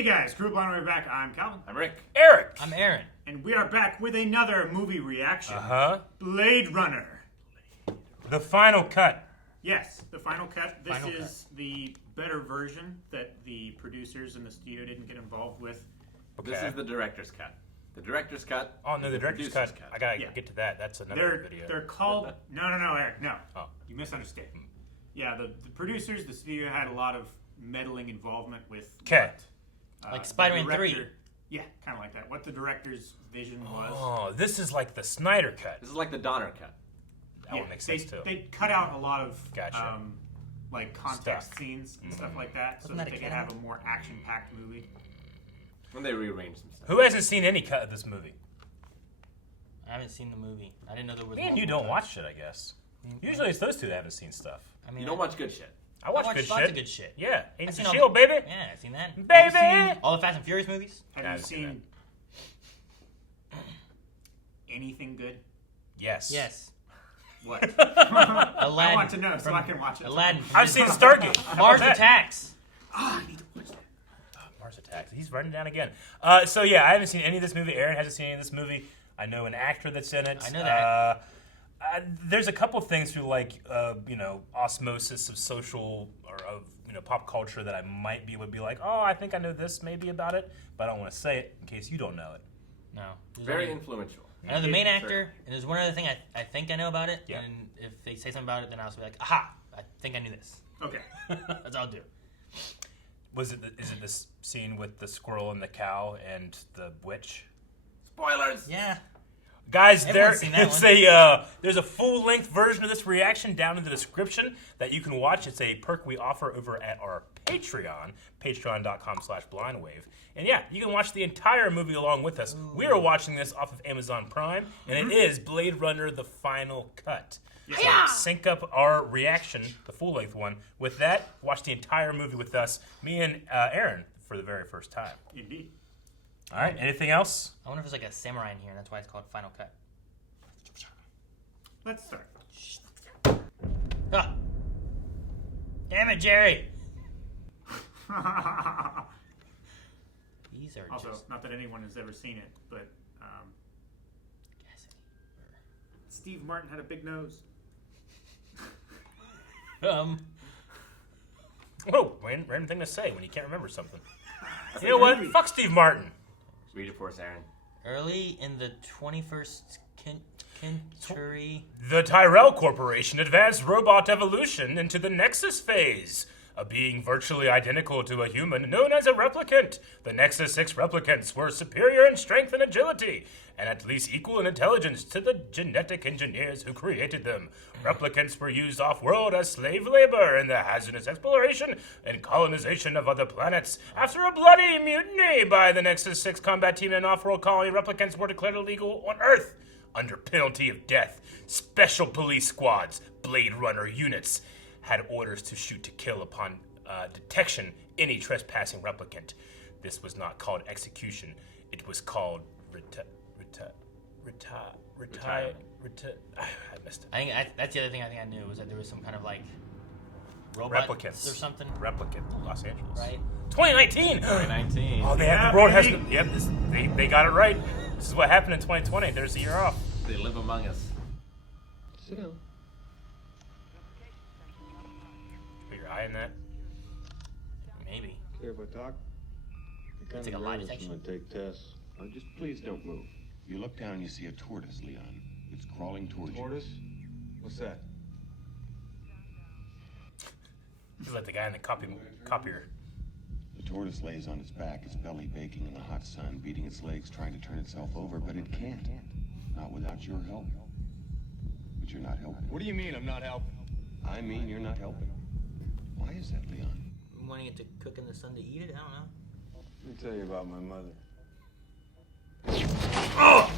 Hey guys, Crew Blind, we're back. I'm Calvin. I'm Rick. Eric. I'm Aaron. And we are back with another movie reaction. Blade Runner. The final cut. Yes, the final cut. This Final is the better version that the producers and the studio didn't get involved with. Okay. This is the director's cut. The director's cut. Oh no, the director's cut. I gotta get to that. That's another video. They're called... No, Eric, no. Oh. You misunderstand. Yeah, the producers, the studio had a lot of meddling involvement with... Okay. Like Spider-Man 3. Yeah, kind of like that. What the director's vision was. Oh, this is like the Snyder cut. This is like the Donner cut. That one makes sense too. They cut out a lot of like context Stuff. scenes and stuff like that, so Wasn't that that they a could cat? have a more action-packed movie. When they rearranged some stuff. Who hasn't seen any cut of this movie? I haven't seen the movie. I didn't know there was. Me and you don't watch shit, I guess. Usually it's those two that haven't seen stuff. I mean, You don't watch good shit. I watch watch good lots shit. of good shit. Yeah, I've Agents seen of all Shield, the- baby. Yeah, I've seen that. Baby. All the Fast and Furious movies. Have Yeah, you I've seen seen anything good? Yes. Yes. What? Aladdin. I want to know so I can watch it. Aladdin. I've seen Stargate. Mars That- Attacks. I need to watch that. Mars Attacks. He's writing it down again. So yeah, I haven't seen any of this movie. Aaron hasn't seen any of this movie. I know an actor that's in it. I know that. There's a couple things through like osmosis of social or of pop culture that I might be able to be like, oh, I think I know this maybe about it, but I don't want to say it in case you don't know it. No. There's Very only- influential. I know the main Sure. actor, and there's one other thing I think I know about it. Yeah. And if they say something about it, then I'll be like, aha, I think I knew this. Okay. That's all I'll do. Is it this scene with the squirrel and the cow and the witch? Spoilers! Yeah. Guys, Everyone's seen that there's a full-length version of this reaction down in the description that you can watch. It's a perk we offer over at our Patreon, patreon.com/blindwave. And yeah, you can watch the entire movie along with us. We are watching this off of Amazon Prime, and it is Blade Runner: The Final Cut. So sync up our reaction, the full-length one, with that. Watch the entire movie with us, me and Aaron, for the very first time. Indeed. All right, anything else? I wonder if there's like a samurai in here, and that's why it's called Final Cut. Let's start. Ah. Damn it, Jerry! These are Also, just not that anyone has ever seen it, but Steve Martin had a big nose. Oh, random thing to say when you can't remember something. You know what? Fuck Steve Martin. Read it for us, Aaron. early in the 21st century. The Tyrell Corporation advanced robot evolution into the Nexus phase, a being virtually identical to a human known as a replicant. The Nexus 6 replicants were superior in strength and agility, and at least equal in intelligence to the genetic engineers who created them. Replicants were used off-world as slave labor in the hazardous exploration and colonization of other planets. After a bloody mutiny by the Nexus 6 combat team in an off-world colony, replicants were declared illegal on Earth under penalty of death. Special police squads, Blade Runner units, had orders to shoot to kill upon detection any trespassing replicant. This was not called execution. It was called I missed it. I think that's the other thing I think I knew was that there was some kind of like robots Replicants or something, Replicant, Los Angeles. right? 2019. 2019. Oh, the world has. They got it right. This is what happened in 2020. There's a year off. They live among us. Sit down. Put your eye in that. Maybe. Care if I talk? I'm kind Take a of lie nervous detection. when I take tests. Just please don't move. You look down and you see a tortoise, Leon. It's crawling towards Tortoise? What's that? He's like the guy in the copier. you. The tortoise lays on its back, its belly baking in the hot sun, beating its legs, trying to turn itself over, but it can't. Not without your help. But you're not helping. What do you mean I'm not helping? I mean, you're not helping. Why is that, Leon? Wanting it to cook in the sun to eat it? I don't know. Let me tell you about my mother. Oh!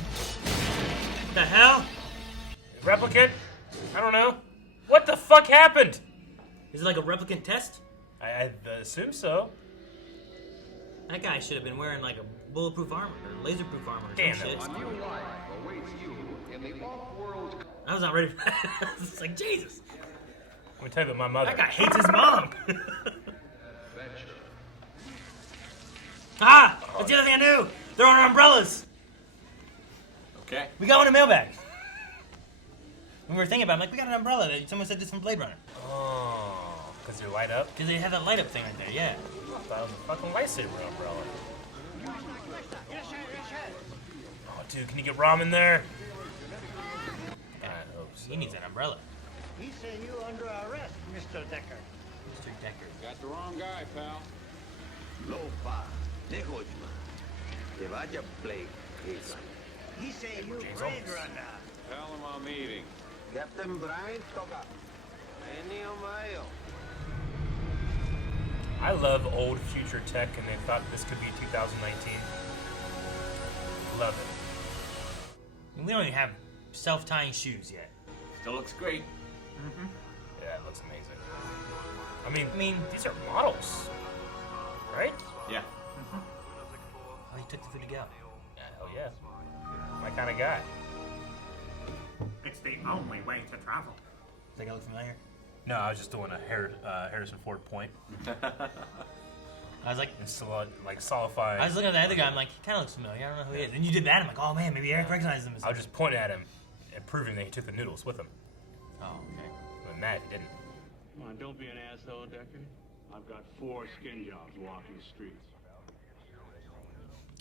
What the hell? Replicant? I don't know. What the fuck happened? Is it like a replicant test? I assume so. That guy should have been wearing like a bulletproof armor or laserproof armor or Damn, some shit. that was New life awaits you in the off-world. I was not ready for that. It's like, Jesus. Let me tell you about my mother. That guy hates his mom. Ah! That's the other thing I knew! They're on our umbrellas! Okay. We got one in the mailbag. When we were thinking about it, I'm like, we got an umbrella. Someone said this from Blade Runner. Oh, because you light up? Because they have that light up thing right there, yeah. I thought it was a fucking lightsaber umbrella. Oh, dude, can you get ramen there? I hope so. He needs an umbrella. He say you under arrest, Mr. Decker. Mr. Decker. Got the wrong guy, pal. Lopa, Negojma. Te vaya Blake. He say you James Blade Holmes. Runner. Tell him I'm eating. Captain Brian Toga. Enio Mayo. I love old future tech, and they thought this could be 2019. Love it. And we don't even have self-tying shoes yet. Still looks great. Yeah, it looks amazing. I mean, these are models, right? Yeah. Oh, he took the food to go. Yeah, hell yeah. My kind of guy. It's the only way to travel. Does that guy look familiar? No, I was just doing a Harrison Ford point. I was like, It's like solidifying. I was looking at the other guy. I'm like, he kind of looks familiar. I don't know who he is. And you did that. I'm like, oh man, maybe Eric recognizes him. I was just pointing at him and proving that he took the noodles with him. Oh, okay. But Matt, he didn't. Come on, don't be an asshole, Decker. I've got 4 skin jobs walking the streets.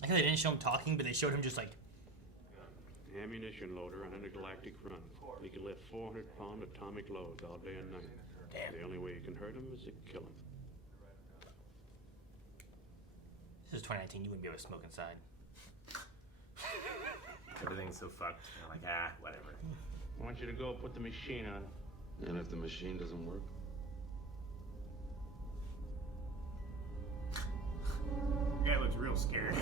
I think they didn't show him talking, but they showed him just like. Ammunition loader on an intergalactic run. He can lift 400-pound atomic loads all day and night. Damn. The only way you can hurt him is to kill him. This is 2019. You wouldn't be able to smoke inside. Everything's so fucked. You're like, whatever. I want you to go put the machine on. And if the machine doesn't work? Yeah, it looks real scared.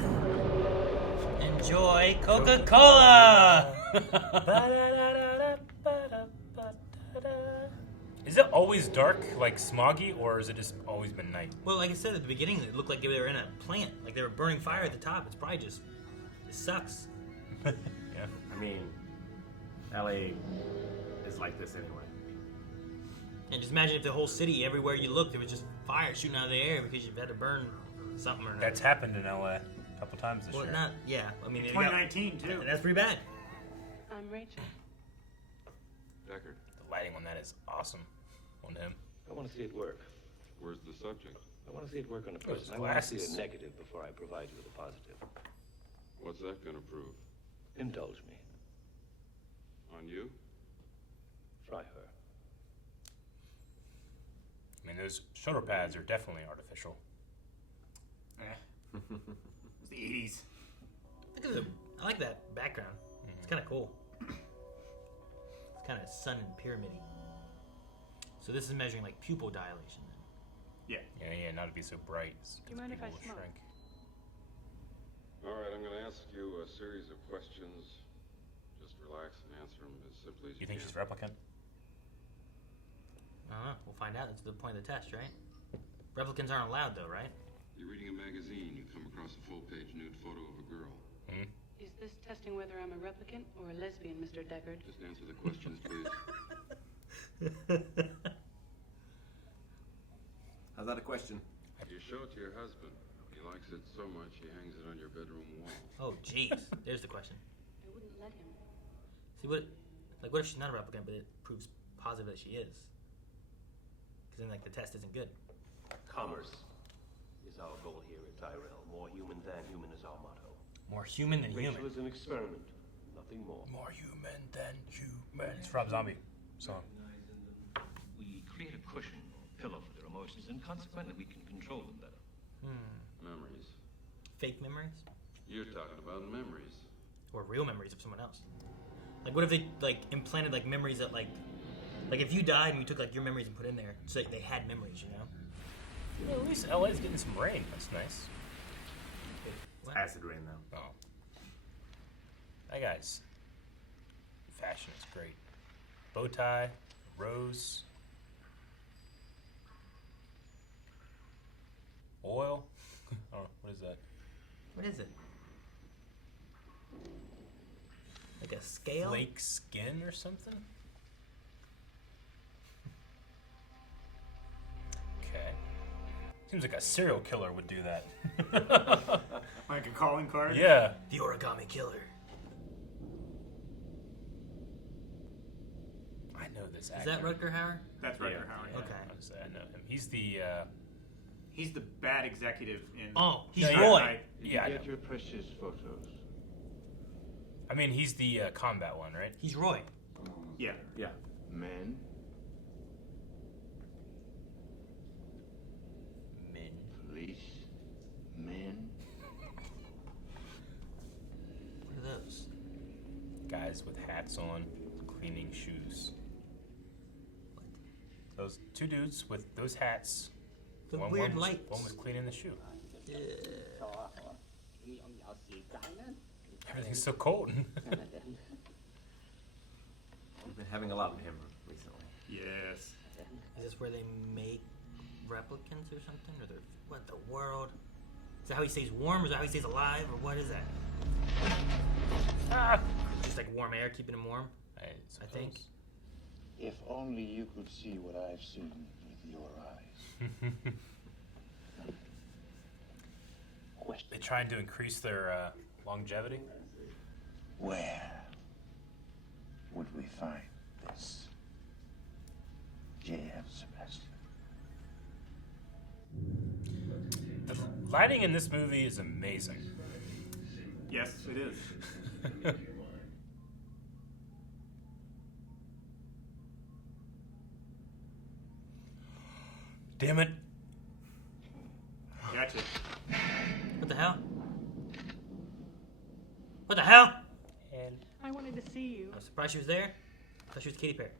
Enjoy Coca-Cola! Is it always dark, like smoggy, or has it just always been night? Well, like I said at the beginning, it looked like they were in a plant. Like they were burning fire at the top. It's probably just. It sucks. Yeah. I mean, LA is like this anyway. And just imagine if the whole city, everywhere you looked, there was just fire shooting out of the air because you've had to burn something or another. That's happened in LA a couple times this Well, year. not. Yeah. I mean, they got- 2019 too. That's pretty bad. I'm Rachel. Deckard, The lighting on that is awesome on him. I want to see it work. where's the subject? I want to see it work on a Those person. I want to see glasses. a negative before I provide you with a positive. What's that gonna prove? Indulge me. On you? Try her. I mean, those shoulder pads are definitely artificial. It was the 80s. Look at the. I like that background. It's kind of cool. It's kind of sun and pyramid-y. So this is measuring like pupil dilation. Yeah. Yeah, not to be so bright. Do you mind if I people will smoke? shrink. All right, I'm gonna ask you a series of questions. Just relax and answer them as simply as you You think can. she's replicant? I don't know. We'll find out. That's the point of the test, right? Replicants aren't allowed, though, right? You're reading a magazine, you come across a full-page nude photo of a girl. Is this testing whether I'm a replicant or a lesbian, Mr. Deckard? Just answer the questions, please. How's that a question? You show it to your husband. He likes it so much, he hangs it on your bedroom wall. Oh, jeez. There's the question. I wouldn't let him. See, what if she's not a replicant, but it proves positive that she is? Because then, like, the test isn't good. Commerce is our goal here at Tyrell. More human than human is our motto. More human than Rachel human. is an experiment, nothing more. More human than human. It's Rob Zombie song. We create a cushion or pillow for their emotions, and consequently we can control them better. Memories. Fake memories? You're talking about memories. Or real memories of someone else. Like, what if they, like, implanted, like, memories that, like if you died and we took, like, your memories and put in there, so they had memories, you know? Well, at least LA's getting some rain. That's nice. What? Acid rain, though. Oh. That guy's fashion is great. Bow tie, rose, oil. Oh, what is that? What is it? Like a scale? Flake skin or something? Okay. Seems like a serial killer would do that. calling card. Yeah. The origami killer. I know this Is actor. that Rutger Hauer? That's Rutger Hauer. Okay. I know him. He's the. He's the bad executive in. Oh, he's No, Roy. Right. Yeah, I know. Get your precious photos. I mean, he's the combat one, right? He's Roy. Yeah. Yeah. Men. Men. Police. Men. What are those? Guys with hats on, cleaning shoes. Those two dudes with those hats. The weird was, lights. one was cleaning the shoe. Everything's so cold. We've been having a lot of him recently. Yes. Is this where they make replicants or something? Or they're, what the world? Is that how he stays warm? Or is that how he stays alive? Or what is that? Ah! Just like warm air keeping him warm? I think. If only you could see what I've seen with your eyes. They trying to increase their longevity. Where would we find this? J.F. Sebastian. The lighting in this movie is amazing. Yes, it is. Damn it. Gotcha. What the hell? What the hell? And I wanted to see you. I'm surprised she was there. I thought she was Katy Perry.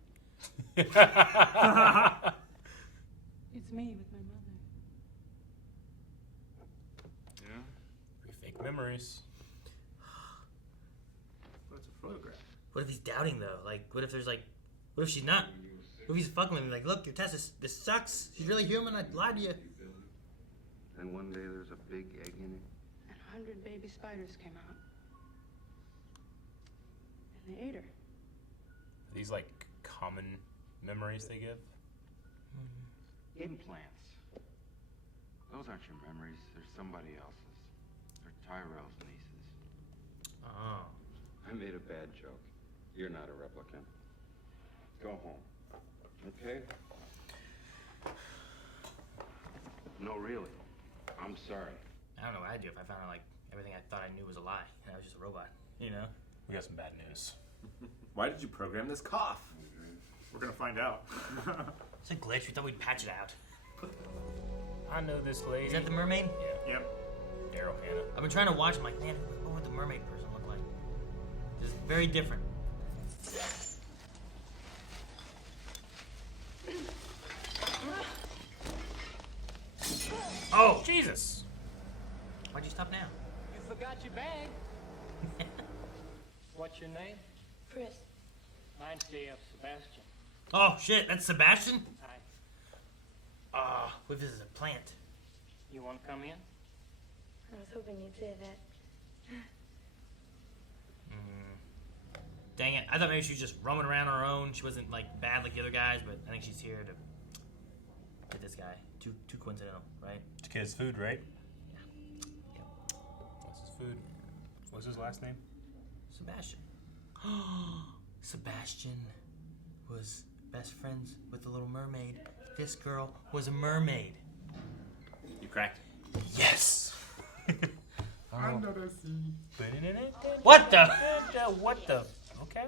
It's me with my mother. Yeah? We fake memories. What's a photograph? What if he's doubting though? Like, what if there's like, what if she's not? What if he's fucking with him? Like, look, your test this sucks. She's really human. I lied to you. And one day there's a big egg in it. And 100 baby spiders came out. And they ate her. Are these like common memories they give? Implants. Those aren't your memories. They're somebody else's. They're Tyrell's nieces. Oh. I made a bad joke. You're not a replicant. Go home. Okay? No, really. I'm sorry. I don't know what I'd do if I found out like everything I thought I knew was a lie and I was just a robot. You know? We got some bad news. Why did you program this cough? We're gonna find out. It's a glitch. We thought we'd patch it out. I know this lady. Is that the mermaid? Yeah. Yep. Daryl Hannah. I've been trying to watch. I'm like, man, what would the mermaid person look like? It's very different. Oh, Jesus! Why'd you stop now? You forgot your bag. What's your name? Chris. Mine's J.F. Sebastian. Oh shit, that's Sebastian. Hi. What if this is a plant? You want to come in? I was hoping you'd say that. Dang it! I thought maybe she was just roaming around on her own. She wasn't like bad like the other guys, but I think she's here to get this guy. Too coincidental, right? To get his food, right? Yeah. What's his food? What's his last name? Sebastian. Sebastian was best friends with the Little Mermaid. This girl was a mermaid. You cracked it. Yes! Under the sea. What the? What the? Okay.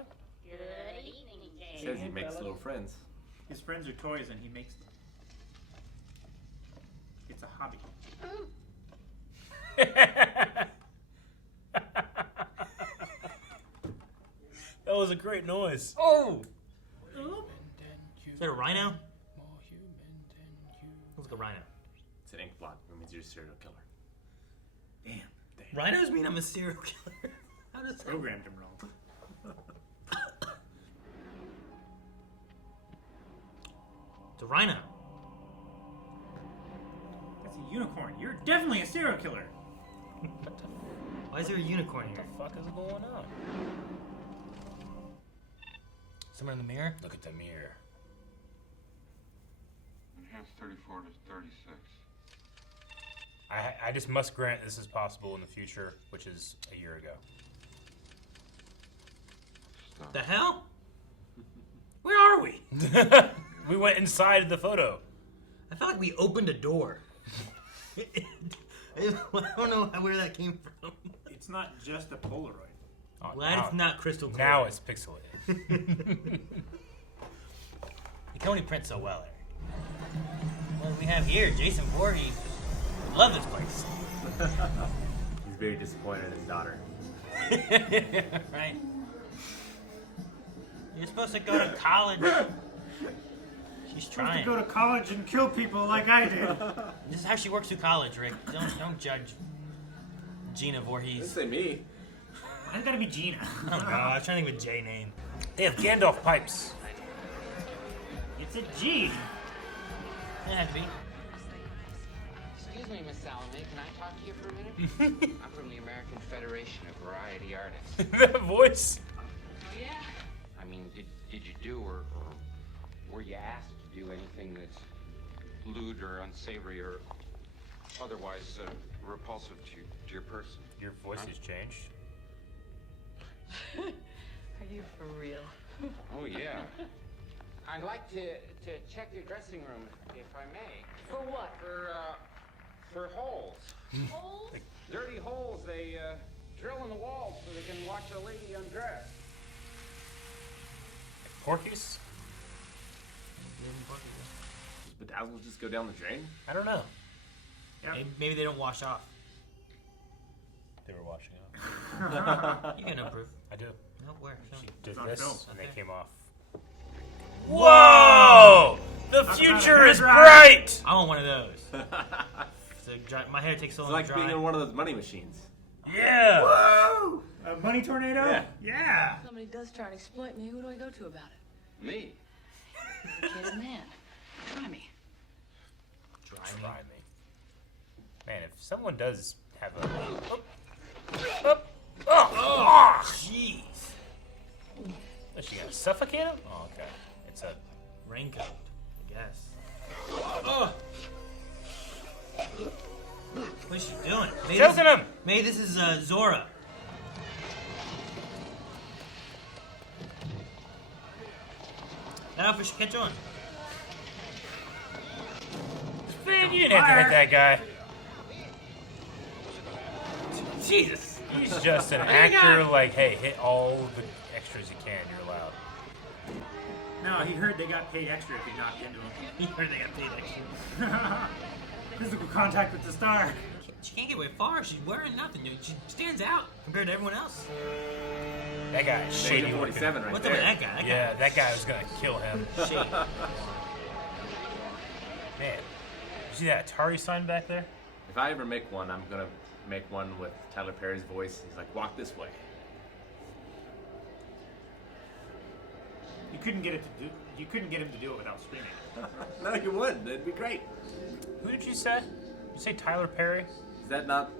Says he makes little friends. His friends are toys and he makes them. It's a hobby. That was a great noise. Oh! Is that a rhino? Looks like a rhino. It's an ink blot. It means you're a serial killer. Damn. Rhinos mean I'm a serial killer. How does that? Programmed him wrong. It's a rhino. That's a unicorn. You're definitely a serial killer. Why is there a unicorn What here? the fuck is going on? Someone in the mirror? Look at the mirror. Enhanced 34 to 36. I just must grant this is possible in the future, which is a year ago. The hell? Where are we? We went inside the photo. I felt like we opened a door. I don't know where that came from. It's not just a Polaroid. Oh, Glad now, it's not crystal clear. now it's pixelated. You can only print so well, Eric. What do we have here? Jason Voorhees. Love this place. He's very disappointed in his daughter. Right? You're supposed to go to college. She's trying. To go to college and kill people like I did. This is how she works through college, Rick. Don't judge Gina Voorhees. Say me. I've got to be Gina. I don't know. I was trying to think of a J name. They have Gandalf pipes. It's a G. It had to be. Excuse me, Miss Salome, can I talk to you for a minute? I'm from the American Federation of Variety Artists. That voice. Oh, yeah? I mean, did you do or were you asked to do anything that's lewd or unsavory or otherwise repulsive to your person? Your voice has changed. Are you for real? Oh, yeah. I'd like to check your dressing room, if I may. For what? For holes. Holes? Dirty holes they drill in the walls so they can watch a lady undress. Porkies? Does bedazzles just go down the drain? I don't know. Yep. Maybe they don't wash off. They were washing off. You got no proof. I do. No, where? Show She me. did on this, film. and Okay. they came off. Whoa! The future is bright! I want one of those. My hair takes so It's long like to being dry. in one of those money machines. Yeah! Whoa! A money tornado? Yeah. Yeah. Somebody does try and exploit me. Who do I go to about it? Me? Kid and man. Try me. Try me. Man, if someone does have a... Oh, Jeez. is she gonna suffocate him? Oh, okay. It's a... Raincoat, I guess. Oh. What is she doing? Choking him! Maybe this is Zora. That outfit should catch on. Man, you didn't have to hit that guy. Jesus. He's just an actor, like, hey, hit all the extras you can, you're allowed. No, he heard they got paid extra if he knocked into him. He heard they got paid extra. Physical contact with the star. She can't get very far. She's wearing nothing. Dude. She stands out compared to everyone else. That guy is shady. Shady 47 right What's there. up with that guy? Yeah, that guy was gonna kill him. Shady. Man, you see that Atari sign back there? If I ever make one, I'm gonna make one with Tyler Perry's voice. He's like, walk this way. You couldn't get him to do it without screaming. No, you wouldn't. It'd be great. Who did you say? You say Tyler Perry? Is that not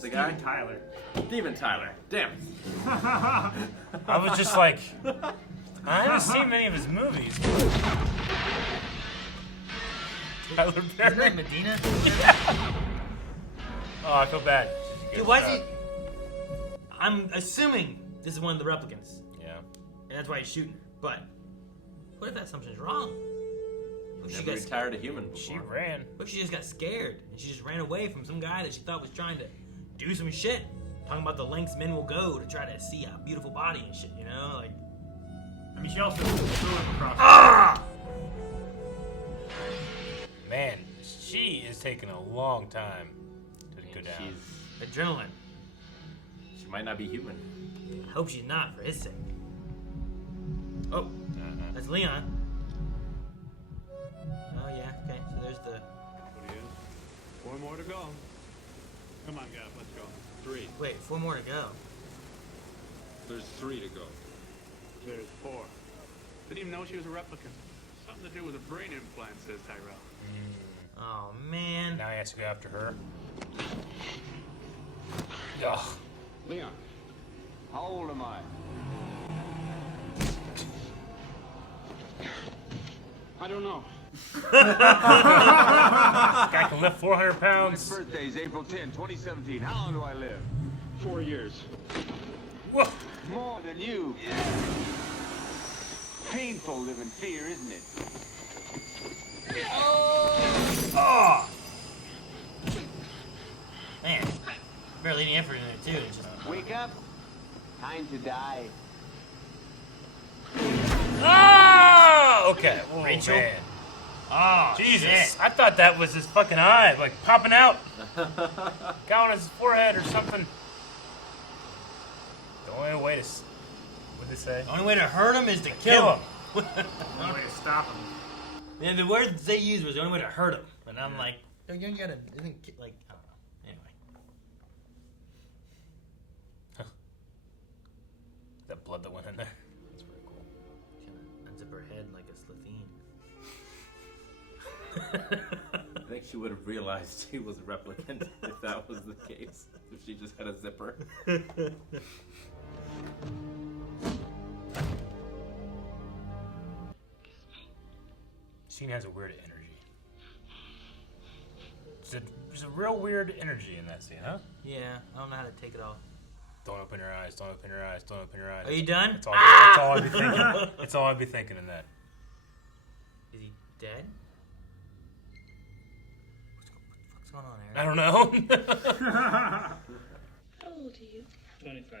the guy? Steven Tyler. Steven Tyler. Damn. I was just like, I haven't seen many of his movies. Tyler Isn't Perry? that Medina? Oh, I feel bad. Dude, why is he... I'm assuming this is one of the replicants. Yeah. And that's why he's shooting her. But what if that assumption's wrong? What if Never got retired a human before. She ran. What if she just got scared and she just ran away from some guy that she thought was trying to do some shit? Talking about the lengths men will go to try to see a beautiful body and shit, you know? Like, I mean, she also threw him across. ah! Man, she is taking a long time to go down. Adrenaline. She might not be human. I hope she's not, for his sake. Oh, that's Leon. Oh, yeah, okay, so there's the... What it is? 4 more to go. Come on, guys, let's go. 3. Wait, 4 more to go. There's 3 to go. There's 4. Didn't even know she was a replicant. Something to do with a brain implant, says Tyrell. Oh, man. Now he has to go after her. Ugh. Leon, how old am I? I don't know. Guy can lift 400 pounds. My birthday is April 10, 2017. How long do I live? 4 years. Whoa. More than you. Painful living fear, isn't it? Oh! Man, barely any effort in there too. It's just Wake up. Time to die. Ah! Okay. Oh, Rachel? man. oh Jesus. shit. I thought that was his fucking eye, like popping out. Got on his forehead or something. The only way to. What'd they say? The only way to hurt him is to kill him. The only way to stop him. Yeah, the words they used was the only way to hurt him, and I'm like, no, you gotta, like, I don't know. Anyway, That blood that went in there. That's pretty cool. kind of unzip her head like a Slitheen. I think she would have realized she was a replicant if that was the case. If she just had a zipper. Scene has a weird energy. There's a real weird energy in that scene, huh? Yeah, I don't know how to take it off. Don't open your eyes. Don't open your eyes. Don't open your eyes. Are you done? That's all I'd be thinking. That's all I'd be thinking in that. Is he dead? What's going on, Aaron? I don't know. How old are you? 25.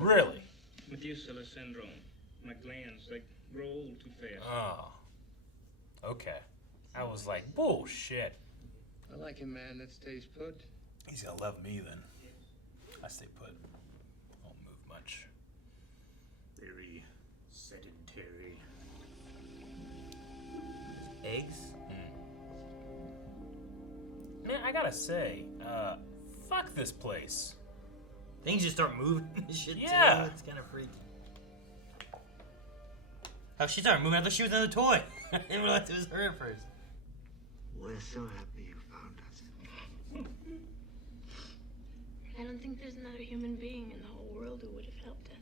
Really? Medulla syndrome. My glands, like, grow old too fast. Oh. Okay. I was like, bullshit. I like a man that stays put. He's gonna love me then. I stay put. I won't move much. Very sedentary. Eggs? Man, I gotta say, fuck this place. Things just start moving and shit Yeah. too. It's kind of freaky. How she started moving? I thought she was another toy. I didn't realize it was her at first. We're so happy you found us. I don't think there's another human being in the whole world who would have helped us.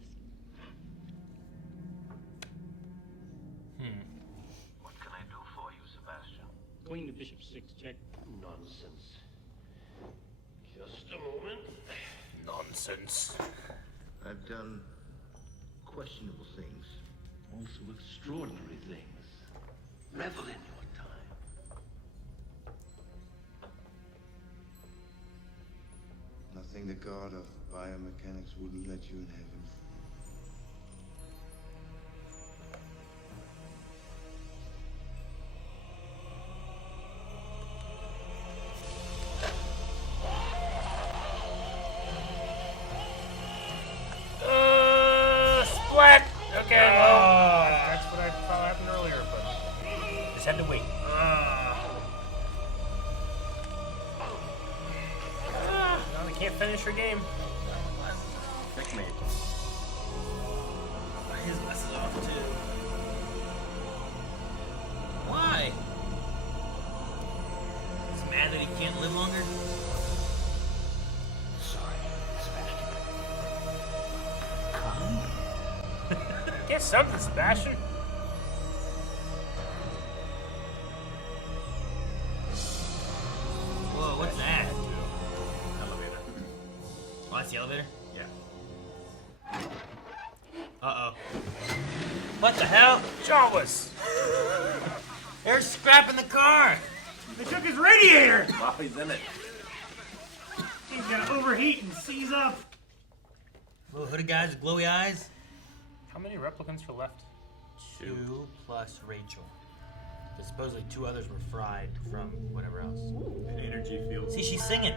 What can I do for you, Sebastian? Queen to Bishop 6, check. Nonsense. Just a moment. Nonsense. I've done questionable things, also extraordinary things. Revel in your time. Nothing the god of biomechanics wouldn't let you in heaven. Splat! Okay, well, that's what I thought happened earlier, but just had to wait. No, they can't finish her game. Checkmate. His glasses off too. Why? He's mad that he can't live longer? Sorry, Sebastian. Get something, Sebastian. Whoa, what's that? Elevator. Oh, that's the elevator? Yeah. Uh-oh. What the hell? Jawas. They're scrapping the car! They took his radiator! Wow, he's in it. He's gonna overheat and seize up. Little hooded guys with glowy eyes. How many replicants are left? 2 plus Rachel. But supposedly 2 others were fried from whatever else. An energy field. See, she's singing.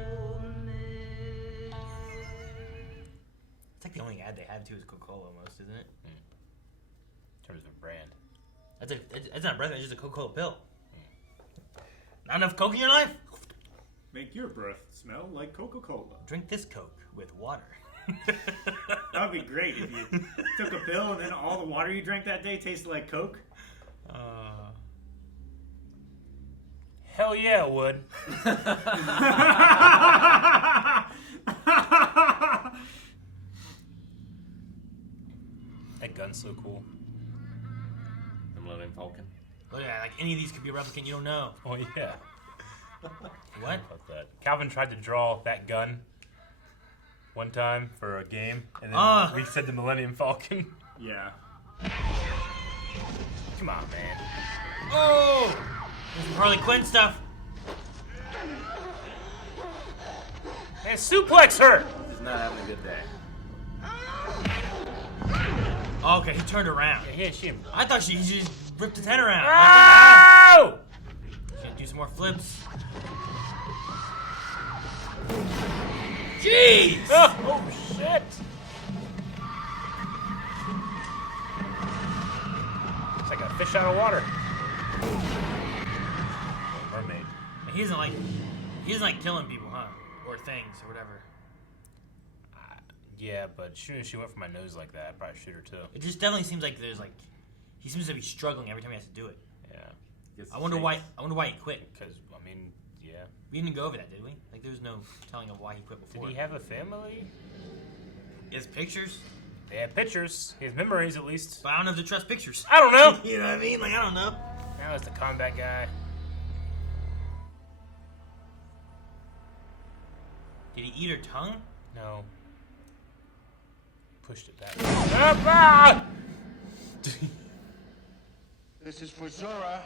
It's like the only ad they have too is Coca-Cola almost, isn't it? In terms of brand. That's not a breath, it's just a Coca-Cola pill. Not enough Coke in your life? Make your breath smell like Coca-Cola. Drink this Coke with water. That would be great if you took a pill and then all the water you drank that day tasted like Coke. Hell yeah, it would. That gun's so cool. The Millennium Falcon. Like any of these could be a replicant. You don't know. Oh yeah. What? About that. Calvin tried to draw that gun one time for a game, and then we said the Millennium Falcon. Yeah. Come on, man. Oh! There's some Harley Quinn stuff. Man, suplex her! He's not having a good day. Oh, okay, he turned around. Yeah, she. I thought he just ripped his head around. Oh! Should do some more flips. Jeez! Oh shit! It's like a fish out of water. Mermaid. He doesn't like killing people, huh? Or things, or whatever. Yeah, but shooting she went for my nose like that, I'd probably shoot her too. It just definitely seems like he seems to be struggling every time he has to do it. Yeah. I wonder why he quit. Because I mean, yeah. We didn't go over that, did we? Like there was no telling of why he quit before. Did he have a family? His pictures. They had pictures. His memories, at least. But I don't know if to trust pictures. I don't know. You know what I mean? Like I don't know. Now it's the combat guy. Did he eat her tongue? No. Pushed it back. Ah! This is for Zora.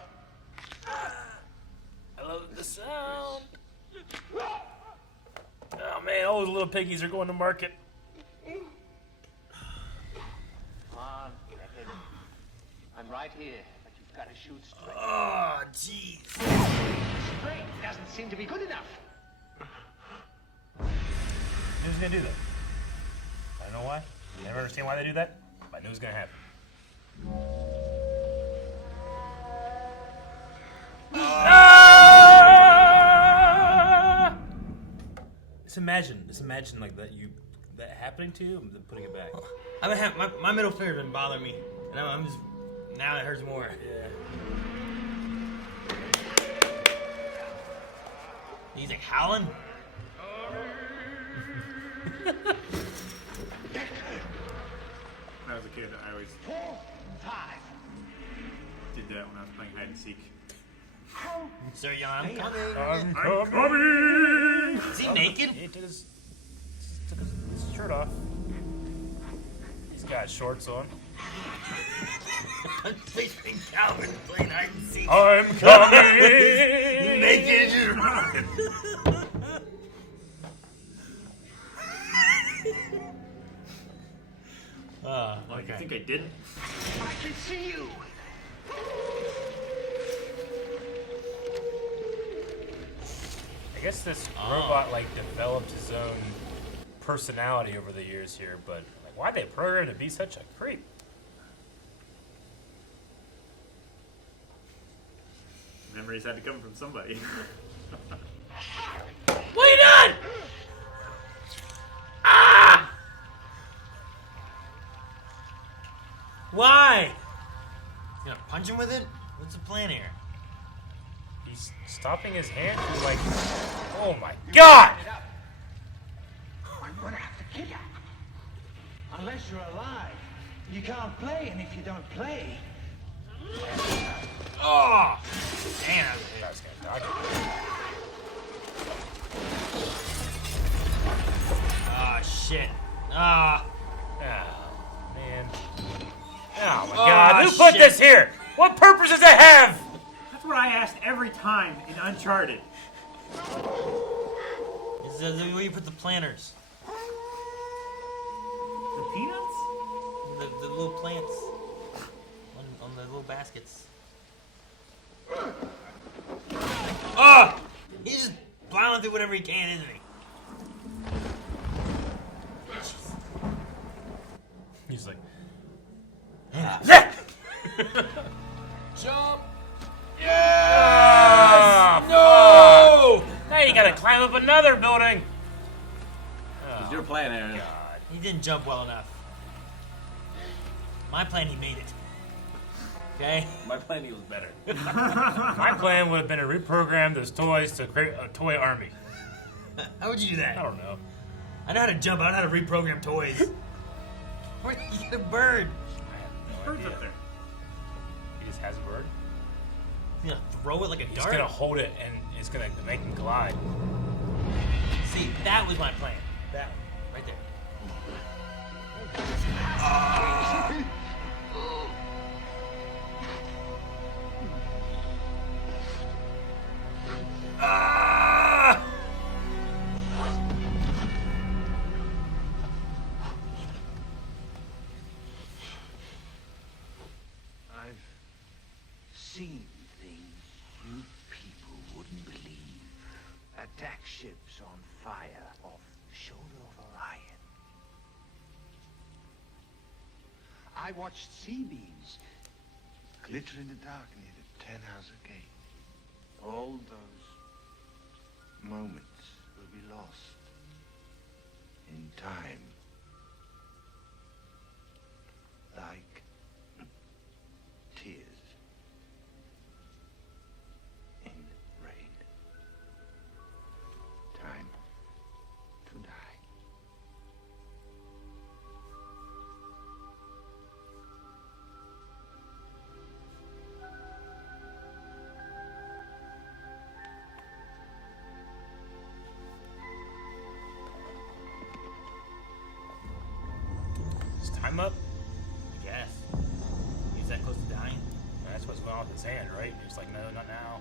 I love the sound. Oh man, all those little piggies are going to market. Come on, Kevin. I'm right here, but you've got to shoot straight. Oh, jeez. Straight doesn't seem to be good enough. Who's gonna do that? I don't know why. You never understand why they do that? But I knew it was gonna happen. Ah! Just imagine like that happening to you and then putting it back. I've been my middle finger's been bothering me, and I'm just now it hurts more. Yeah. He's like howling. When I was a kid, I always did that when I was playing hide and seek. Sir Jan, I'm coming. I'm coming! Is he naked? He took his shirt off. He's got shorts on. I'm picturing Calvin playing hide and seek. I'm coming! Naked. Like, I think I did. I can see you. I guess this robot developed his own personality over the years here, but why'd they program him to be such a creep? Memories had to come from somebody. What are you doing? Ah! Why? You gonna punch him with it? What's the plan here? He's stopping his hand to oh my god! I'm gonna have to kill you. Unless you're alive, you can't play, and if you don't play. Oh! Damn, That's gonna dodge it. Ah, shit. Ah. Oh, man. Oh my god, who put shit. this here? What purpose does it have? That's what I asked every time in Uncharted. This is where you put the planters. The peanuts? The little plants. On the little baskets. Oh! He's just plowing through whatever he can, isn't he? He's like, yeah! Jump! Yes! No! Now you gotta climb up another building. It's your plan, Aaron. God. He didn't jump well enough. My plan, he made it. Okay? My plan, he was better. My plan would have been to reprogram those toys to create a toy army. How would you do that? I don't know. I know how to jump. I know how to reprogram toys. Where did you get a bird? I have no Bird's idea. up there. He just has a bird. You gonna throw it like a He's dart? gonna hold it and it's gonna make him glide. See, that was my plan. That one, right there. I've seen things you people wouldn't believe. Attack ships on fire off the shoulder of Orion. I watched sea beams glitter in the dark near the 10-house gate. All those moments will be lost in time. Like tears in rain. Time to die. Is time up? I guess. He's that close to dying? That's what's going on with his hand, right? He's like, no, not now.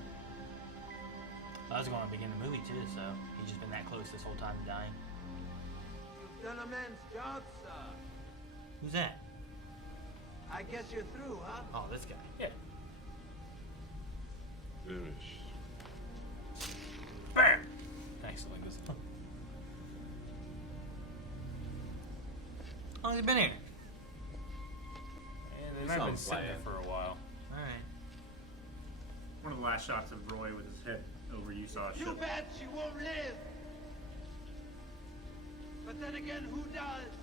I was going to begin the movie too, so he's just been that close this whole time to dying. You've done a man's job, sir. Who's that? I guess you're through, huh? Oh, this guy. Yeah. Finished. Bam! Excellent. This. How long has he been here? And they We might saw have him been sitting fly there in. for a while. Alright. One of the last shots of Roy with his head over you saw a Too ship. bad she won't live. But then again, who does?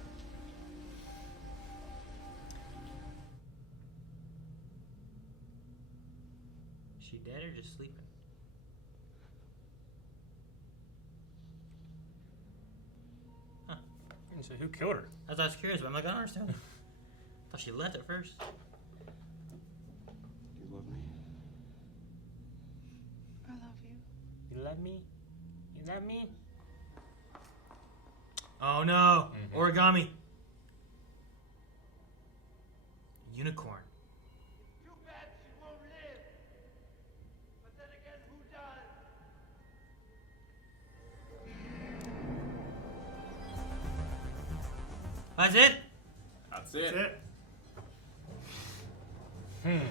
Is she dead or just sleeping? Huh. So who killed her? I was curious, but I'm like, I don't understand. Thought she left at first. You love me? I love you. You love me? You love me? Oh no! Origami. Unicorn. Too bad she won't live. But then again, who does? That's it? That's it. That's it.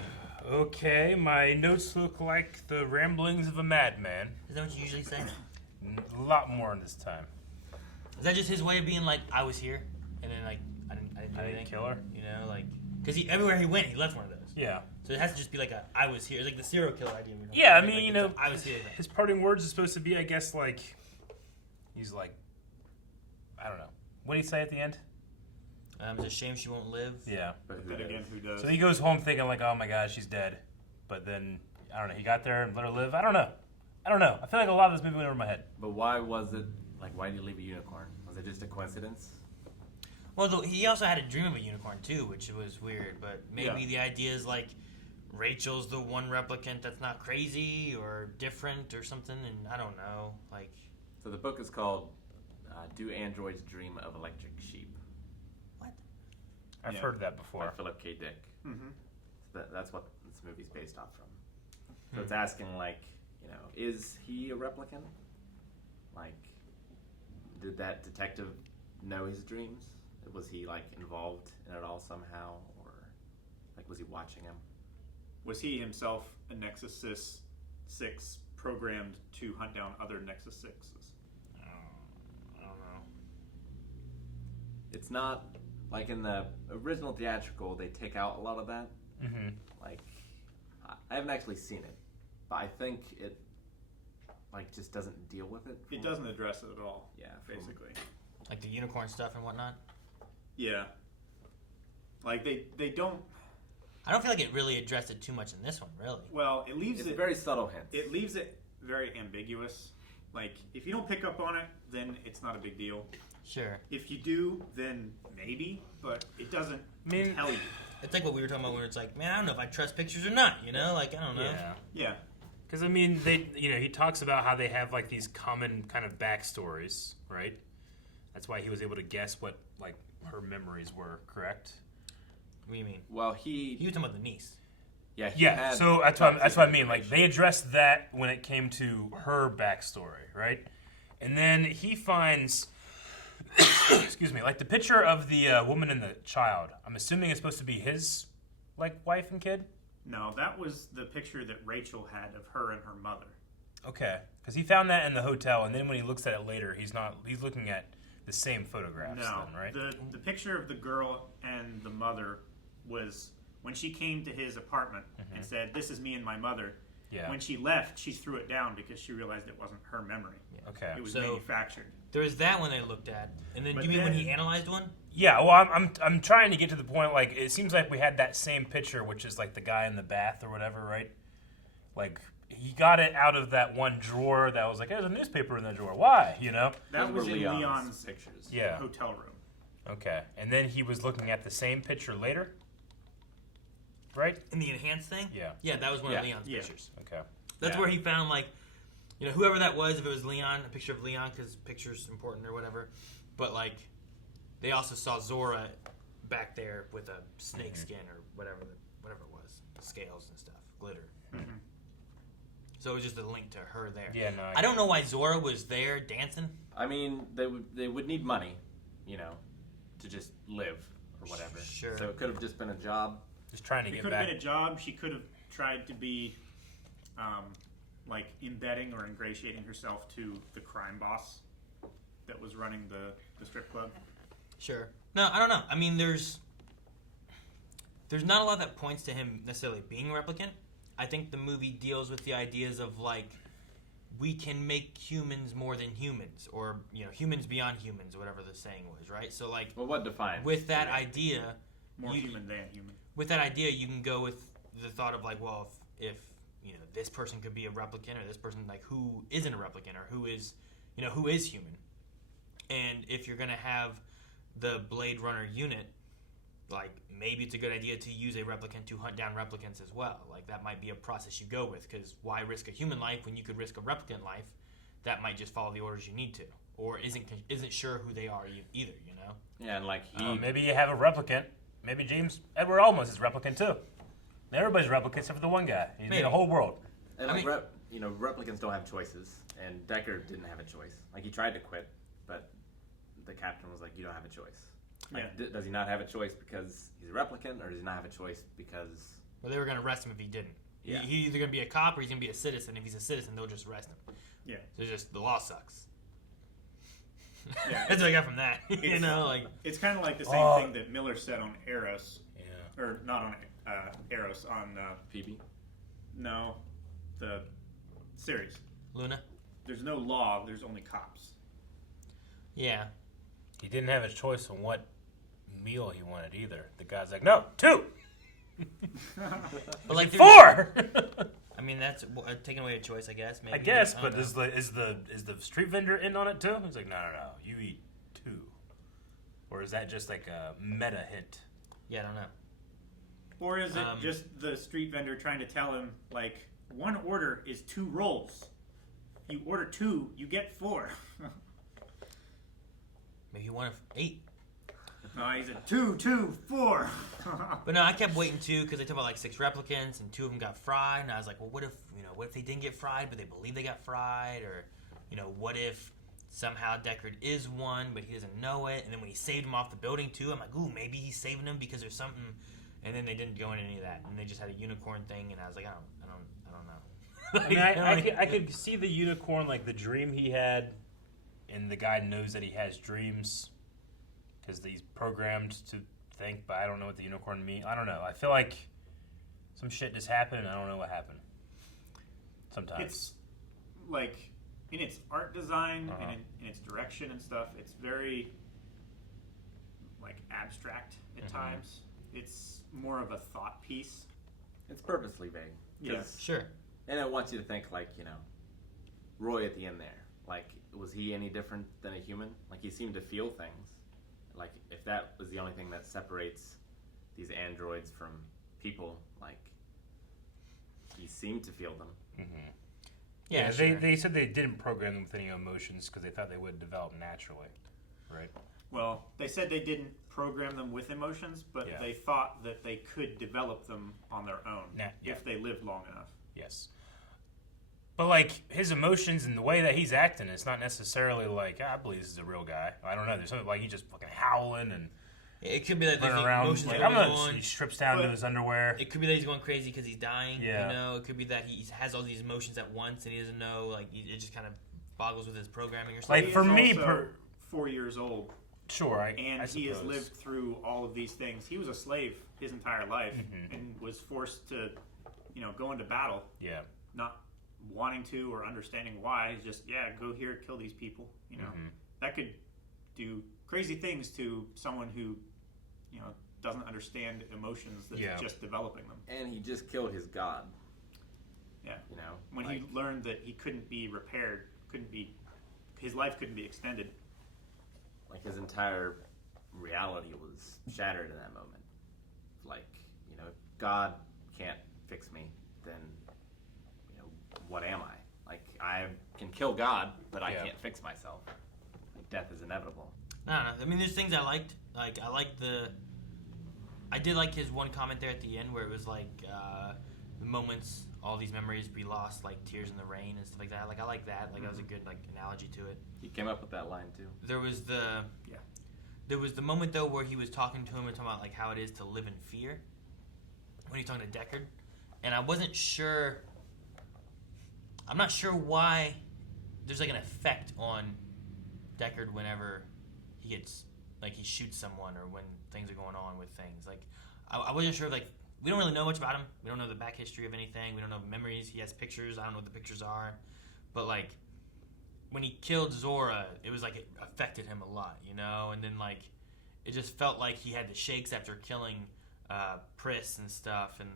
Okay, my notes look like the ramblings of a madman. Is that what you usually say? A lot more this time. Is that just his way of being like, I was here, and then like, I didn't do I anything? didn't kill her? You know, like, because everywhere he went, he left one of those. Yeah. So it has to just be like a, I was here. It's like the serial killer idea. You know? Yeah, I Like, mean, you it's know, a, I was here. his parting words is supposed to be, I guess, like, he's like, I don't know. What did he say at the end? It's a shame she won't live. Yeah. But Then again, who does? So he goes home thinking like, oh my God, she's dead. But then, I don't know, he got there and let her live. I don't know. I feel like a lot of this movie went over my head. But why was it, like, why did he leave a unicorn? Was it just a coincidence? Well, he also had a dream of a unicorn too, which was weird. But maybe Yeah. the idea is like Rachel's the one replicant that's not crazy or different or something, and I don't know. Like, So the book is called Do Androids Dream of Electric Sheep? I've Yeah. heard that before. By Philip K. Dick. Mm-hmm. That's what this movie's based off from. So it's asking, like, you know, is he a replicant? Like, did that detective know his dreams? Was he, like, involved in it all somehow? Or, like, was he watching him? Was he himself a Nexus 6 programmed to hunt down other Nexus 6s? I don't know. It's not, like, in the original theatrical, they take out a lot of that. Mm-hmm. Like, I haven't actually seen it, but I think it, like, just doesn't deal with it. It doesn't address it at all. Yeah, basically. Like the unicorn stuff and whatnot. Yeah. Like they don't. I don't feel like it really addressed it too much in this one, really. Well, it leaves It's it very subtle hints. It leaves it very ambiguous. Like, if you don't pick up on it, then it's not a big deal. Sure. If you do, then maybe, but it doesn't tell you. It's like what we were talking about where it's like, man, I don't know if I trust pictures or not, you know? Like, I don't know. Yeah. Because, I mean, he talks about how they have, like, these common kind of backstories, right? That's why he was able to guess what, like, her memories were, correct? What do you mean? Well, he was talking about the niece. Yeah, so that's what I mean. Like, they addressed that when it came to her backstory, right? And then he finds, excuse me, like the picture of the woman and the child. I'm assuming it's supposed to be his, like, wife and kid? No, that was the picture that Rachel had of her and her mother. Okay, because he found that in the hotel, and then when he looks at it later, he's looking at the same photographs No, then, right? the picture of the girl and the mother was when she came to his apartment and said, "This is me and my mother." Yeah. When she left, she threw it down because she realized it wasn't her memory. Okay. It was So- manufactured. There was that one they looked at. And then, But you mean when then- he analyzed one? Yeah, well, I'm trying to get to the point, like, it seems like we had that same picture, which is, like, the guy in the bath or whatever, right? Like, he got it out of that one drawer that was like, there's a newspaper in that drawer. Why, you know? That was in Leon's Leon's pictures. Yeah. hotel room. Okay, and then he was looking at the same picture later, right? In the enhanced thing? Yeah. Yeah, that was one of Yeah. Leon's pictures. Okay. That's Yeah. where he found, like, you know, whoever that was, if it was Leon, a picture of Leon, because picture's important or whatever. But, like, they also saw Zora back there with a snake skin or whatever it was. Scales and stuff. Glitter. So it was just a link to her there. Yeah, no. I don't know why Zora was there dancing. I mean, they would need money, you know, to just live or whatever. Sure. So it could have just been a job. Just trying to It get could back. have been a job. She could have tried to be, like, embedding or ingratiating herself to the crime boss that was running the strip club. Sure. No, I don't know. I mean, there's not a lot that points to him necessarily being a replicant. I think the movie deals with the ideas of, like, we can make humans more than humans, or, you know, humans beyond humans, or whatever the saying was, right? So, like, Well, what defines? with that idea, More human than human. with that idea, you can go with the thought of, like, well, if you know, this person could be a replicant, or this person, like, who isn't a replicant, or who is human. And if you're going to have the Blade Runner unit, like, maybe it's a good idea to use a replicant to hunt down replicants as well. Like, that might be a process you go with, because why risk a human life when you could risk a replicant life that might just follow the orders you need to, or isn't sure who they are either, you know? Yeah, and like maybe you have a replicant. Maybe James Edward Olmos is a replicant too. Everybody's a replicant except for the one guy. He's made a whole world. And like, replicants don't have choices, and Decker didn't have a choice. Like, he tried to quit, but the captain was like, "You don't have a choice." Like, does he not have a choice because he's a replicant, or does he not have a choice because? Well, they were going to arrest him if he didn't. Yeah. He's either going to be a cop or he's going to be a citizen. If he's a citizen, they'll just arrest him. Yeah. So it's just the law sucks. Yeah. That's what I got from that. You know, like, it's kind of like the same thing that Miller said on Eros. Yeah. Or not on Eros, on Phoebe. No, the series. Luna. There's no law. There's only cops. Yeah. He didn't have a choice on what meal he wanted either. The guy's like, no, 2. But like 4. I mean, that's taking away a choice, I guess. Maybe. I guess, don't but know. is the street vendor in on it too? He's like, no, you eat 2, or is that just like a meta hint? Yeah, I don't know. Or is it just the street vendor trying to tell him, like, one order is 2 rolls. You order 2, you get 4. Maybe he wanted 8. No, he's a 2, 2, 4. But no, I kept waiting too because they talked about like 6 replicants and 2 of them got fried, and I was like, well, what if they didn't get fried, but they believe they got fried, or what if somehow Deckard is one, but he doesn't know it, and then when he saved him off the building too, I'm like, ooh, maybe he's saving him because there's something, and then they didn't go into any of that, and they just had a unicorn thing, and I was like, I don't know. I mean, I could see the unicorn, like the dream he had, and the guy knows that he has dreams because he's programmed to think, but I don't know what the unicorn means. I don't know. I feel like some shit just happened, and I don't know what happened. Sometimes. It's like, in its art design and in its direction and stuff, it's very, like, abstract at times. It's more of a thought piece. It's purposely vague. Yes. Sure. And it wants you to think, like, Roy at the end there. Like, was he any different than a human? Like, he seemed to feel things. Like, if that was the only thing that separates these androids from people, like, he seemed to feel them. Mm-hmm. Yeah, they said they didn't program them with any emotions because they thought they would develop naturally, right? Well, they said they didn't program them with emotions, but they thought that they could develop them on their own if they lived long enough. Yes. But, like, his emotions and the way that he's acting, it's not necessarily like, I believe this is a real guy. I don't know. There's something like he's just fucking howling and it could be that running there's around. emotions Like, going on. He strips down to his underwear. It could be that he's going crazy because he's dying. Yeah. You know, it could be that he has all these emotions at once and he doesn't know. Like, it just kind of boggles with his programming or something. Like, for me, 4 years old. Sure, I he has lived through all of these things. He was a slave his entire life and was forced to, go into battle. Yeah. Not wanting to or understanding why. He's just, go here, kill these people. That could do crazy things to someone who, doesn't understand emotions that's just developing them. And he just killed his god. Yeah. When like, he learned that he couldn't be repaired, his life couldn't be extended. Like, his entire reality was shattered in that moment. Like, if God can't fix me, then, what am I? Like, I can kill God, but I can't fix myself. Like, death is inevitable. I don't know. I mean, there's things I liked. Like, I did like his one comment there at the end where it was like, the moments, all these memories be lost, like tears in the rain and stuff like that. Like, I like that. Like, that was a good, analogy to it. He came up with that line, too. There was the moment, though, where he was talking to him and talking about, like, how it is to live in fear when he's talking to Deckard. And I wasn't sure... I'm not sure why there's, like, an effect on Deckard whenever he gets... Like, he shoots someone or when things are going on with things. Like, I wasn't sure, like... We don't really know much about him. We don't know the back history of anything. We don't know memories. He has pictures. I don't know what the pictures are. But, like... When he killed Zora, it was like it affected him a lot, and then like it just felt like he had the shakes after killing Pris and stuff, and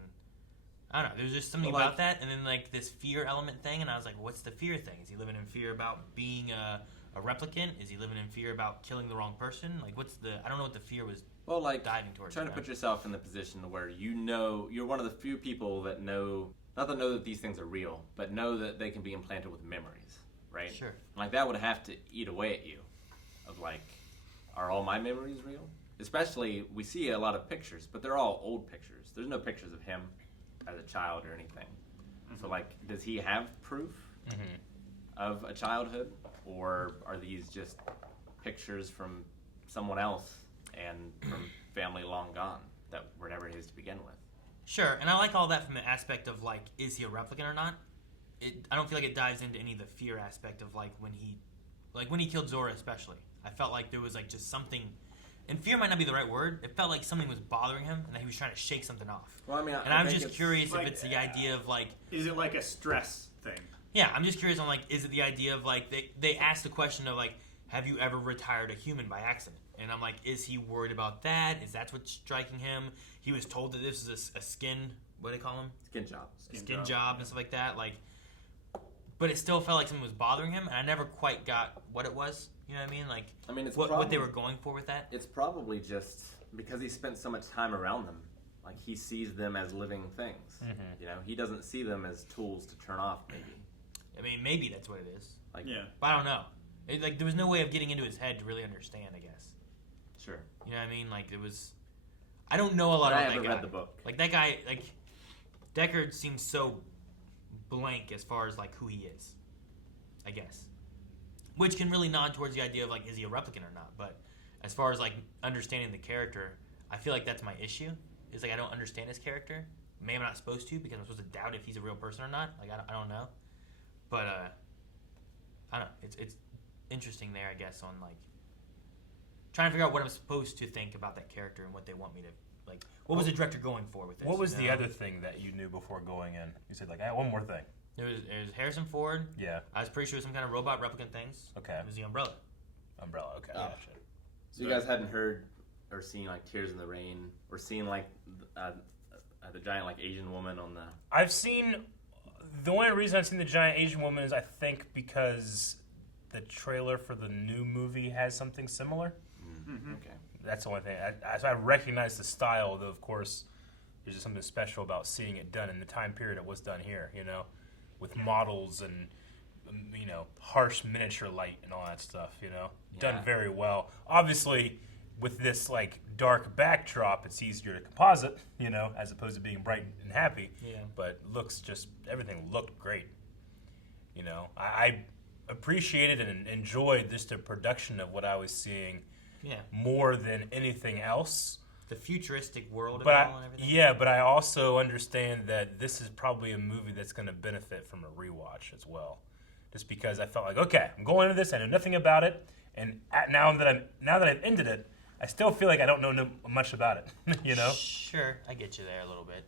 I don't know, there's just something about that, and then like this fear element thing, and I was like, what's the fear thing? Is he living in fear about being a replicant? Is he living in fear about killing the wrong person? Like, I don't know what the fear was. Well, like diving towards. Trying to put yourself in the position where you're one of the few people that know, not that know that these things are real, but know that they can be implanted with memories. Right? Sure. Like, that would have to eat away at you. Of, like, are all my memories real? Especially, we see a lot of pictures, but they're all old pictures. There's no pictures of him as a child or anything. So, like, does he have proof of a childhood? Or are these just pictures from someone else and from family long gone that were never his to begin with? Sure, and I like all that from the aspect of, like, is he a replicant or not? I don't feel like it dives into any of the fear aspect of like when he killed Zora especially. I felt like there was like just something, and fear might not be the right word. It felt like something was bothering him and that he was trying to shake something off. Well, I mean, I'm just curious if it's the idea of like, is it like a stress thing? Yeah, I'm just curious on like, is it the idea of like they asked the question of like, have you ever retired a human by accident? And I'm like, is he worried about that? Is that what's striking him? He was told that this is a skin, what do they call him? Skin job. Skin job and stuff like that. Like. But it still felt like something was bothering him, and I never quite got what it was. You know what I mean? Like, it's what they were going for with that. It's probably just because he spent so much time around them. Like, he sees them as living things. He doesn't see them as tools to turn off, maybe. I mean, maybe that's what it is. Like, but I don't know. There was no way of getting into his head to really understand, I guess. Sure. You know what I mean? Like, it was... I don't know a lot about that guy. I haven't read the book. Like, that guy, like... Deckard seems so... blank as far as like who he is, I guess, which can really nod towards the idea of like, is he a replicant or not? But as far as like understanding the character, I feel like that's my issue. Is like I don't understand his character. Maybe I'm not supposed to because I'm supposed to doubt if he's a real person or not. Like I don't know, but I don't know. It's interesting there, I guess, on like trying to figure out what I'm supposed to think about that character and what they want me to. Like, what was the director going for with this? What was the other thing that you knew before going in? You said, like, I have one more thing. It was Harrison Ford. Yeah. I was pretty sure it was some kind of robot replicant things. Okay. It was the umbrella. Umbrella, okay. Oh. Gotcha. So you guys hadn't heard or seen, like, Tears in the Rain? Or seen, like, the giant, like, Asian woman on the... I've seen... The only reason I've seen the giant Asian woman is, I think, because the trailer for the new movie has something similar. Okay. That's the only thing. I recognize the style, though. Of course, there's just something special about seeing it done in the time period it was done here. With models and harsh miniature light and all that stuff. Done very well. Obviously, with this dark backdrop, it's easier to composite. As opposed to being bright and happy. Yeah. But everything looked great. I appreciated and enjoyed just the production of what I was seeing. Yeah. More than anything else. The futuristic world But and everything. Yeah, but I also understand that this is probably a movie that's going to benefit from a rewatch as well. Just because I felt like, okay, I'm going into this, I know nothing about it, and now that I've ended it, I still feel like I don't know much about it. Sure, I get you there a little bit.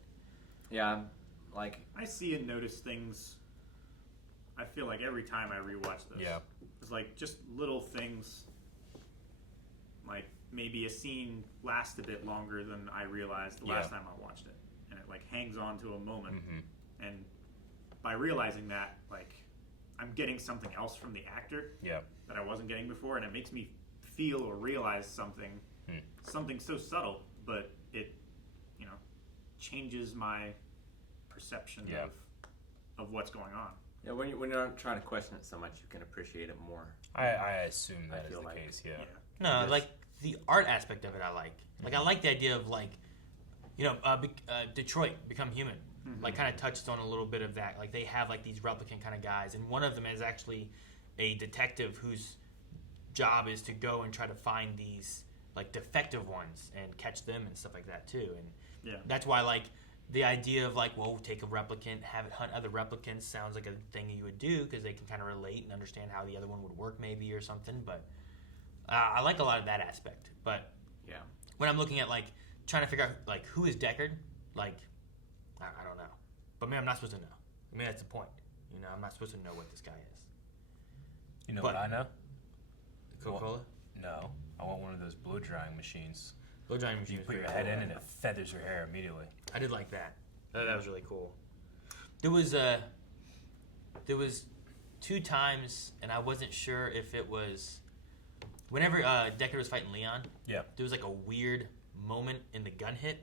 Yeah, I see and notice things. I feel like every time I rewatch this, it's just little things. Like maybe a scene lasts a bit longer than I realized the last time I watched it, and it hangs on to a moment. And by realizing that, I'm getting something else from the actor that I wasn't getting before, and it makes me feel or realize something so subtle, but it changes my perception of what's going on. Yeah, when you're not trying to question it so much, you can appreciate it more. I assume that is the case. Yeah. No, the art aspect of it, I like. I like the idea of Detroit Become Human. Kind of touches on a little bit of that. They have these replicant kind of guys, and one of them is actually a detective whose job is to go and try to find these defective ones and catch them and stuff like that too. And that's why the idea of take a replicant, have it hunt other replicants sounds like a thing you would do because they can kind of relate and understand how the other one would work maybe or something. But I like a lot of that aspect. But when I'm looking at trying to figure out who is Deckard, I don't know. But maybe I'm not supposed to know. Maybe that's the point. I'm not supposed to know what this guy is. You know what I know? Coca-Cola? No. I want one of those blow drying machines. Blow drying machine. You put your head in and it feathers your hair immediately. I did like that. That was really cool. There was 2 times, and I wasn't sure if it was whenever Deckard was fighting Leon. Yeah. There was a weird moment in the gun hit.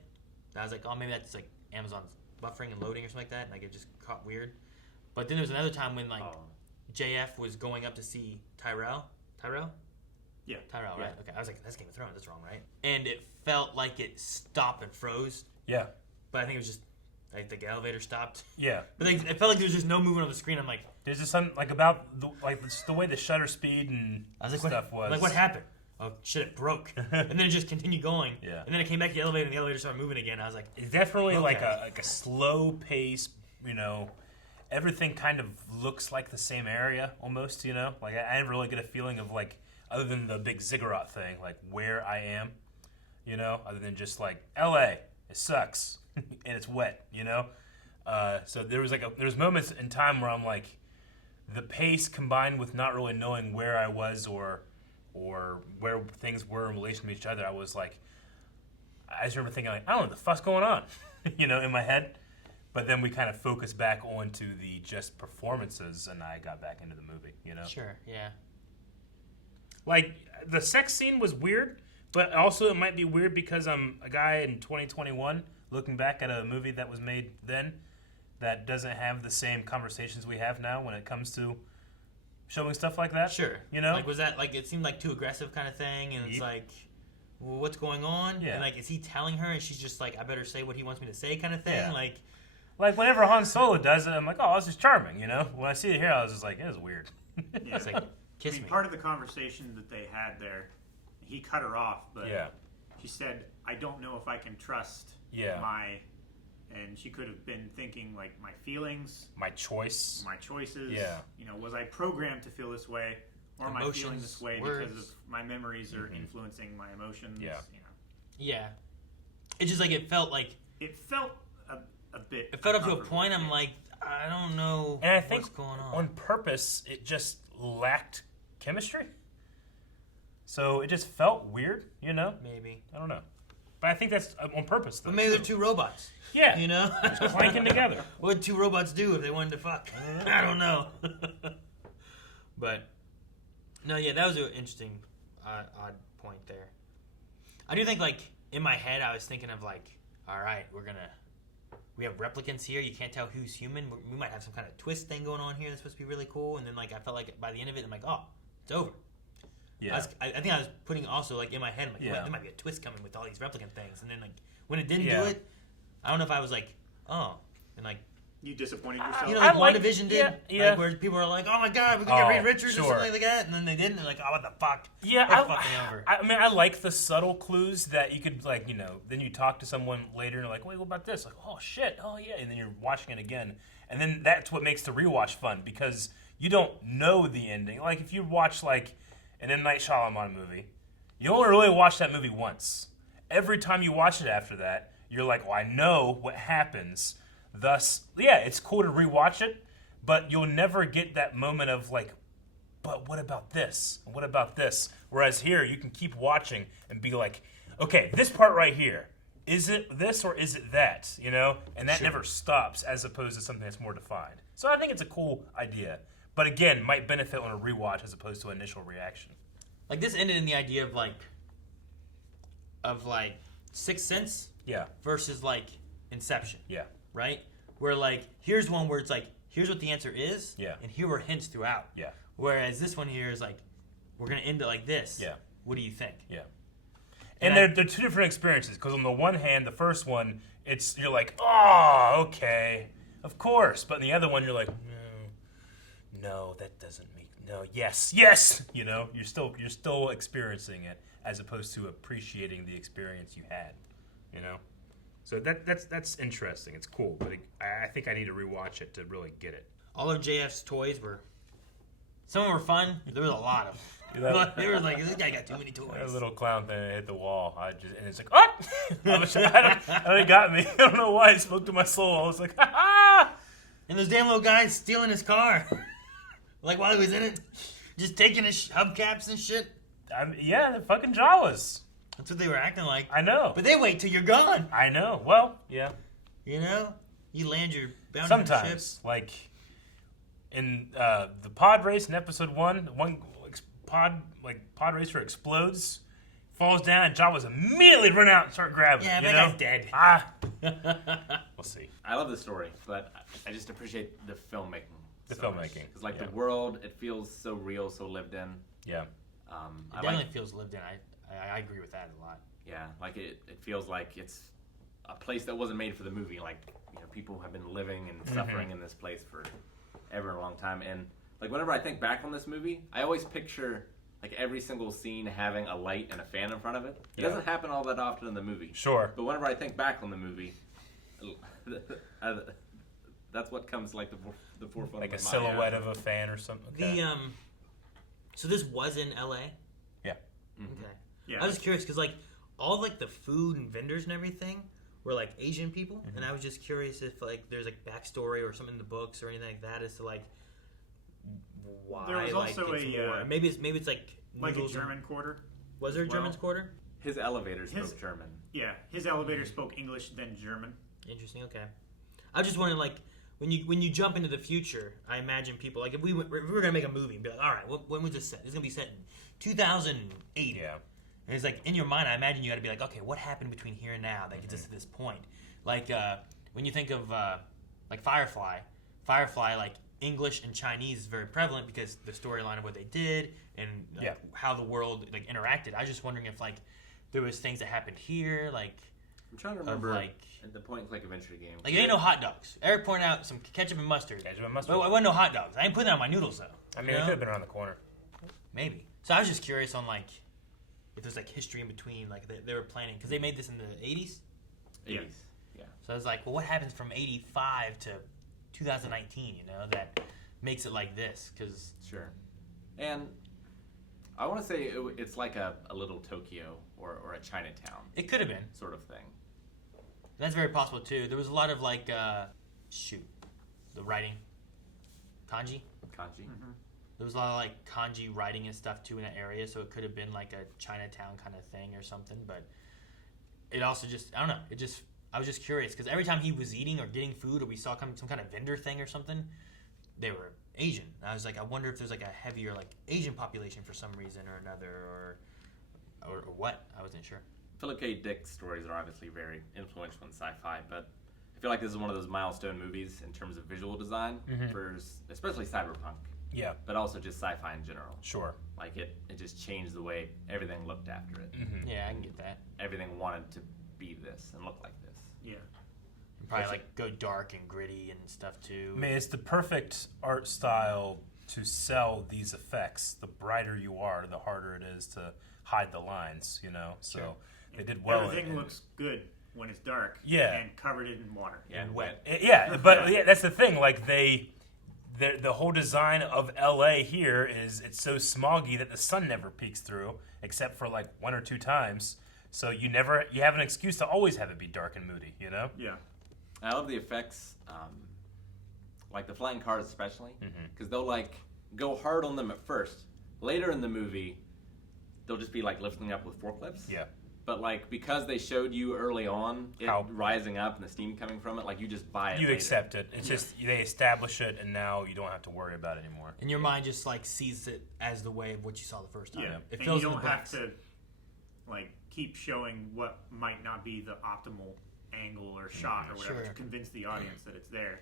I was like, oh, maybe that's Amazon's buffering and loading or something like that, and it just caught weird. But then there was another time when JF was going up to see Tyrell. Yeah. Tyrell, right? Okay. I was like, that's Game of Thrones. That's wrong, right? And it felt like it stopped and froze. Yeah. But I think it was just the elevator stopped. Yeah. But it felt like there was just no movement on the screen. I'm like, there's just something about the way the shutter speed and stuff was. What happened? Oh shit! It broke, and then it just continued going. Yeah. And then it came back to the elevator, and the elevator started moving again. I was like, it's definitely a slow pace. Everything kind of looks like the same area almost. I never really get a feeling of other than the big ziggurat thing, where I am. Other than just L.A. It sucks and it's wet. So there was moments in time where I'm the pace combined with not really knowing where I was or where things were in relation to each other, I was I just remember thinking I don't know what the fuck's going on, in my head. But then we kind of focused back onto the just performances, and I got back into the movie. Sure, yeah. The sex scene was weird, but also it might be weird because I'm a guy in 2021 looking back at a movie that was made then that doesn't have the same conversations we have now when it comes to showing stuff like that. Sure. Was that it seemed too aggressive kind of thing, and it's well, what's going on? Yeah. And is he telling her, and she's just I better say what he wants me to say kind of thing? Yeah. Whenever Han Solo does it, I'm like, oh, this is charming, When I see it here, I was just like, it is weird. Yeah. It's kiss me. Part of the conversation that they had there, he cut her off, but she said, I don't know if I can trust and she could have been thinking my feelings, my choices. Yeah. Was I programmed to feel this way, or am I feeling this way because of my memories are influencing my emotions? Yeah. Yeah. It just it felt it felt a bit. It felt up to a point. I'm I don't know. And I think what's going on purpose, it just lacked chemistry. So it just felt weird, Maybe. I don't know. But I think that's on purpose, though. But maybe they're 2 robots. Yeah. Just clanking together. What would 2 robots do if they wanted to fuck? I don't know. But, no, yeah, that was an interesting, odd point there. I do think, like, in my head, I was thinking of, like, all right, we have replicants here. You can't tell who's human. We might have some kind of twist thing going on here that's supposed to be really cool. And then, like, I felt like by the end of it, I'm like, oh, it's over. Yeah. I think I was putting also, like, in my head, I'm like, there might be a twist coming with all these replicant things. And then, like, when it didn't do it, I don't know if I was like, oh, and, like, you disappointed yourself. You know, like WandaVision did, like, where people are like, "Oh my God, we're gonna get Reed Richards or something like that," and then they didn't. They're like, "Oh, what the fuck?" Yeah, over. I mean, I like the subtle clues that you could, like, you know, then you talk to someone later and you're like, "Wait, what about this?" Like, "Oh shit, oh yeah," and then you're watching it again, and then that's what makes the rewatch fun because you don't know the ending. Like, if you watch like an M. Night Shyamalan movie, you only really watch that movie once. Every time you watch it after that, you're like, "Well, I know what happens." Thus, yeah, it's cool to rewatch it, but you'll never get that moment of like, but what about this? What about this? Whereas here, you can keep watching and be like, okay, this part right here, is it this or is it that? You know? And that never stops as opposed to something that's more defined. So I think it's a cool idea. But again, might benefit on a rewatch as opposed to initial reaction. Like, this ended in the idea of Sixth Sense versus, like, Inception. Yeah. Right? Where, like, here's one where it's like, here's what the answer is, yeah, and here were hints throughout. Yeah. Whereas this one here is like, we're going to end it like this. Yeah. What do you think? Yeah. And they're two different experiences, because on the one hand, the first one, you're like, oh, okay, of course. But in the other one, you're like, no, that doesn't make, no, yes, you know, you're still experiencing it, as opposed to appreciating the experience you had, you know? So that's interesting. It's cool, but I think I need to rewatch it to really get it. All of JF's toys some of them were fun. There was a lot of them. They were like, this guy got too many toys. That little clown thing hit the wall. And it's like, what? It got me. I don't know why it spoke to my soul. I was like, ha ha! And those damn little guys stealing his car, like while he was in it, just taking his hubcaps and shit. Yeah, they're fucking Jawas. That's what they were acting like. I know. But they wait till you're gone. I know. Well, yeah. You know? You land your bounty sometimes, ship. Like in the pod race in episode 1, one pod racer explodes, falls down, and Jawas immediately run out and start grabbing. Yeah, that guy's dead. We'll see. I love the story, but I just appreciate the filmmaking. Because, like, the world, it feels so real, so lived in. Yeah. It definitely feels lived in. I agree with that a lot. Yeah, like it feels like it's a place that wasn't made for the movie. Like, you know, people have been living and suffering in this place for ever a long time. And like, whenever I think back on this movie, I always picture like every single scene having a light and a fan in front of it. It doesn't happen all that often in the movie. Sure. But whenever I think back on the movie, that's what comes like the forefront. Like of a my silhouette of a fan or something. Okay. So this was in LA? Yeah. Okay. Yeah. I was curious because like all like the food and vendors and everything were like Asian people, and I was just curious if like there's like backstory or something in the books or anything like that as to like why. There was like, also maybe it's like a German quarter. Was there a German quarter? His elevator spoke German. Yeah, his elevator spoke English then German. Interesting. Okay. I was just wondering, like, when you jump into the future, I imagine people like if we were gonna make a movie and be like, all right, when was this set? It's gonna be set in 2008. Yeah. And it's like in your mind, I imagine you got to be like, okay, what happened between here and now that gets us to this point? Like when you think of like Firefly, like English and Chinese is very prevalent because the storyline of what they did and like, how the world like interacted. I was just wondering if like there was things that happened here, like I'm trying to remember like at the point click adventure game. Like there ain't no hot dogs. Eric pointed out some ketchup and mustard. But it wasn't no hot dogs. I ain't putting that on my noodles though. I mean, it could have been around the corner. Maybe. So I was just curious on like if there's like history in between, like they were planning because they made this in the 80s. 80s. Yeah. So I was like, well, what happens from 85 to 2019? You know, that makes it like this because sure. And I want to say it's like a little Tokyo or a Chinatown. It could have been sort of thing. That's very possible too. There was a lot of like the writing kanji. Mm-hmm. There was a lot of like kanji writing and stuff too in that area, so it could have been like a Chinatown kind of thing or something. But it also just I don't know. I was just curious because every time he was eating or getting food or we saw some kind of vendor thing or something, they were Asian. And I was like, I wonder if there's like a heavier like Asian population for some reason or another or what. I wasn't sure. Philip K. Dick stories are obviously very influential in sci-fi, but I feel like this is one of those milestone movies in terms of visual design for especially cyberpunk. Yeah. But also just sci-fi in general. Sure. Like it just changed the way everything looked after it. Yeah, I can get that. Everything wanted to be this and look like this. Yeah. And probably like go dark and gritty and stuff too. I mean, it's the perfect art style to sell these effects. The brighter you are, the harder it is to hide the lines, you know? So they did well. Everything looks good when it's dark. Yeah. And covered in water. Yeah, and wet. Yeah, but that's the thing. Like the whole design of LA here is it's so smoggy that the sun never peeks through, except for like 1 or 2 times. So you have an excuse to always have it be dark and moody, you know? Yeah. I love the effects, like the flying cars especially, because they'll like go hard on them at first. Later in the movie, they'll just be like lifting up with forklifts. Yeah. But like because they showed you early on it rising up and the steam coming from it, like you just buy it. You later. accept it. It's just they establish it, and now you don't have to worry about it anymore. And your mind just like sees it as the way of what you saw the first time. Yeah. It and fills you in don't the have blanks. to like keep showing what might not be the optimal angle or shot or whatever to convince the audience that it's there.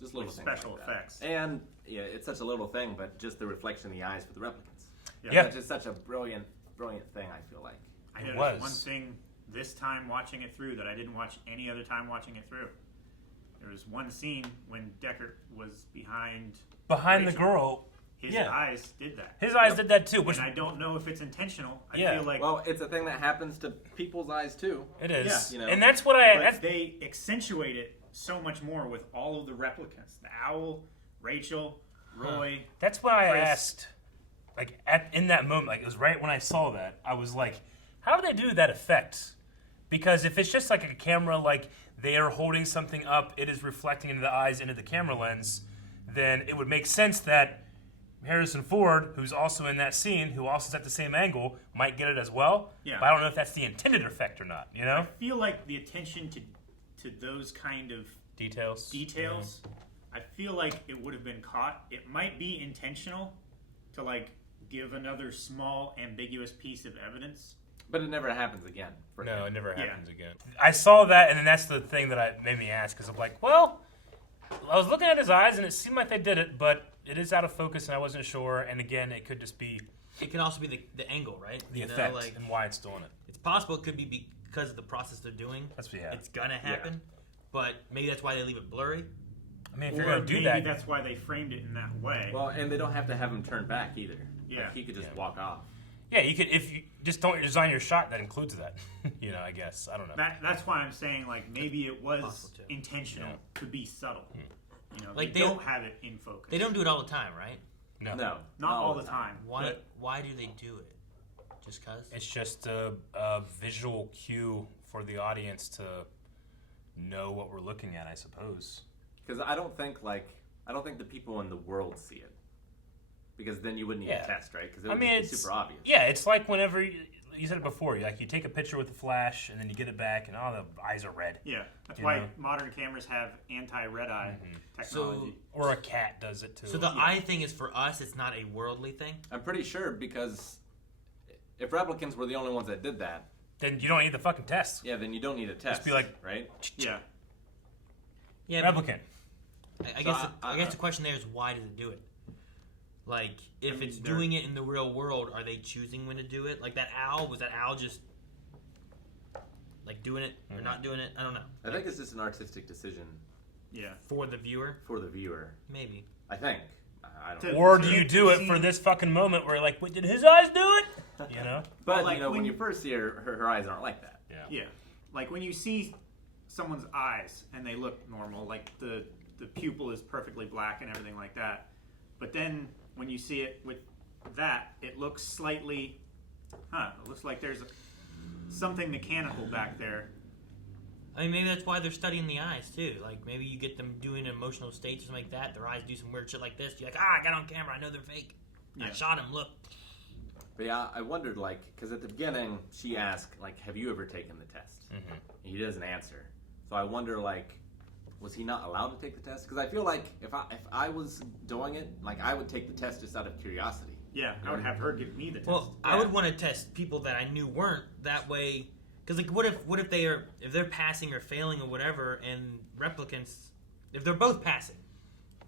Just little like things special like that. effects. And yeah, it's such a little thing, but just the reflection in the eyes for the replicants. Yeah. That's just such a brilliant thing. I feel like I noticed one thing this time watching it through that I didn't watch any other time watching it through. There was one scene when Deckard was behind the Rachel. girl. His eyes did that. His eyes did that too. Which and I don't know if it's intentional. I Yeah. feel like well, it's a thing that happens to people's eyes too. It is, Yeah. You know? and that's what they accentuate it so much more with all of the replicants: the owl, Rachel, Roy. That's why I Chris. asked. Like in that moment, like it was right when I saw that, I was like, "How do they do that effect?" Because if it's just like a camera, like they are holding something up, it is reflecting into the eyes, into the camera lens, then it would make sense that Harrison Ford, who's also in that scene, who also is at the same angle, might get it as well. Yeah. But I don't know if that's the intended effect or not, you know? I feel like the attention to those kind of Details. I feel like it would have been caught. It might be intentional to like give another small ambiguous piece of evidence. But it never happens again. No, it never happens again. I saw that, and then that's the thing that made me ask, because I'm like, well, I was looking at his eyes, and it seemed like they did it, but it is out of focus, and I wasn't sure. And again, it could just be... It can also be the angle, right? The effect and why it's doing it. It's possible it could be because of the process they're doing. It's going to happen, but maybe that's why they leave it blurry. I mean, if or you're going to do maybe that... that's why they framed it in that way. Well, and they don't have to have him turn back either. Yeah. Like, he could just walk off. Yeah, you could, if you just don't design your shot, that includes that. You know, I guess. I don't know. That's why I'm saying, like, maybe it was intentional to be subtle. You know, Like they don't have it in focus. They don't do it all the time, right? No. Not all the time. Why do they do it? Just because? It's just a visual cue for the audience to know what we're looking at, I suppose. Because I don't think the people in the world see it. Because then you wouldn't need a test, right? Because it would be super obvious. Yeah, it's like whenever you said it before. You take a picture with the flash, and then you get it back, and the eyes are red. Yeah, that's why modern cameras have anti-red eye technology. Or a cat does it too. So the eye thing is for us. It's not a worldly thing. I'm pretty sure because if replicants were the only ones that did that, then you don't need the fucking test. Yeah, then you don't need a test. Just be like, right? Yeah. Yeah. Replicant. I guess the question there is why does it do it? Like, if it's doing it in the real world, are they choosing when to do it? Like that owl, was that owl just like doing it or not doing it? I don't know. I think it's just an artistic decision. Yeah. For the viewer? For the viewer. Maybe. I think. I don't know. Or do you do it for this fucking moment where you're like, wait, did his eyes do it? You know? But, like, you know, when you first see her eyes aren't like that. Yeah. Like when you see someone's eyes and they look normal, like the pupil is perfectly black and everything like that. But then when you see it with that, it looks slightly, it looks like there's something mechanical back there. I mean, maybe that's why they're studying the eyes, too. Like, maybe you get them doing emotional states or something like that. Their eyes do some weird shit like this. You're like, I got on camera. I know they're fake. I shot him. Look. But yeah, I wondered, like, because at the beginning, she asked, like, have you ever taken the test? Mm-hmm. And he doesn't answer. So I wonder, like, was he not allowed to take the test? Because I feel like if I was doing it, like, I would take the test just out of curiosity. Yeah, I would have her give me the test. Well, I would want to test people that I knew weren't. That way, Because like, what if they're passing or failing or whatever, and replicants, if they're both passing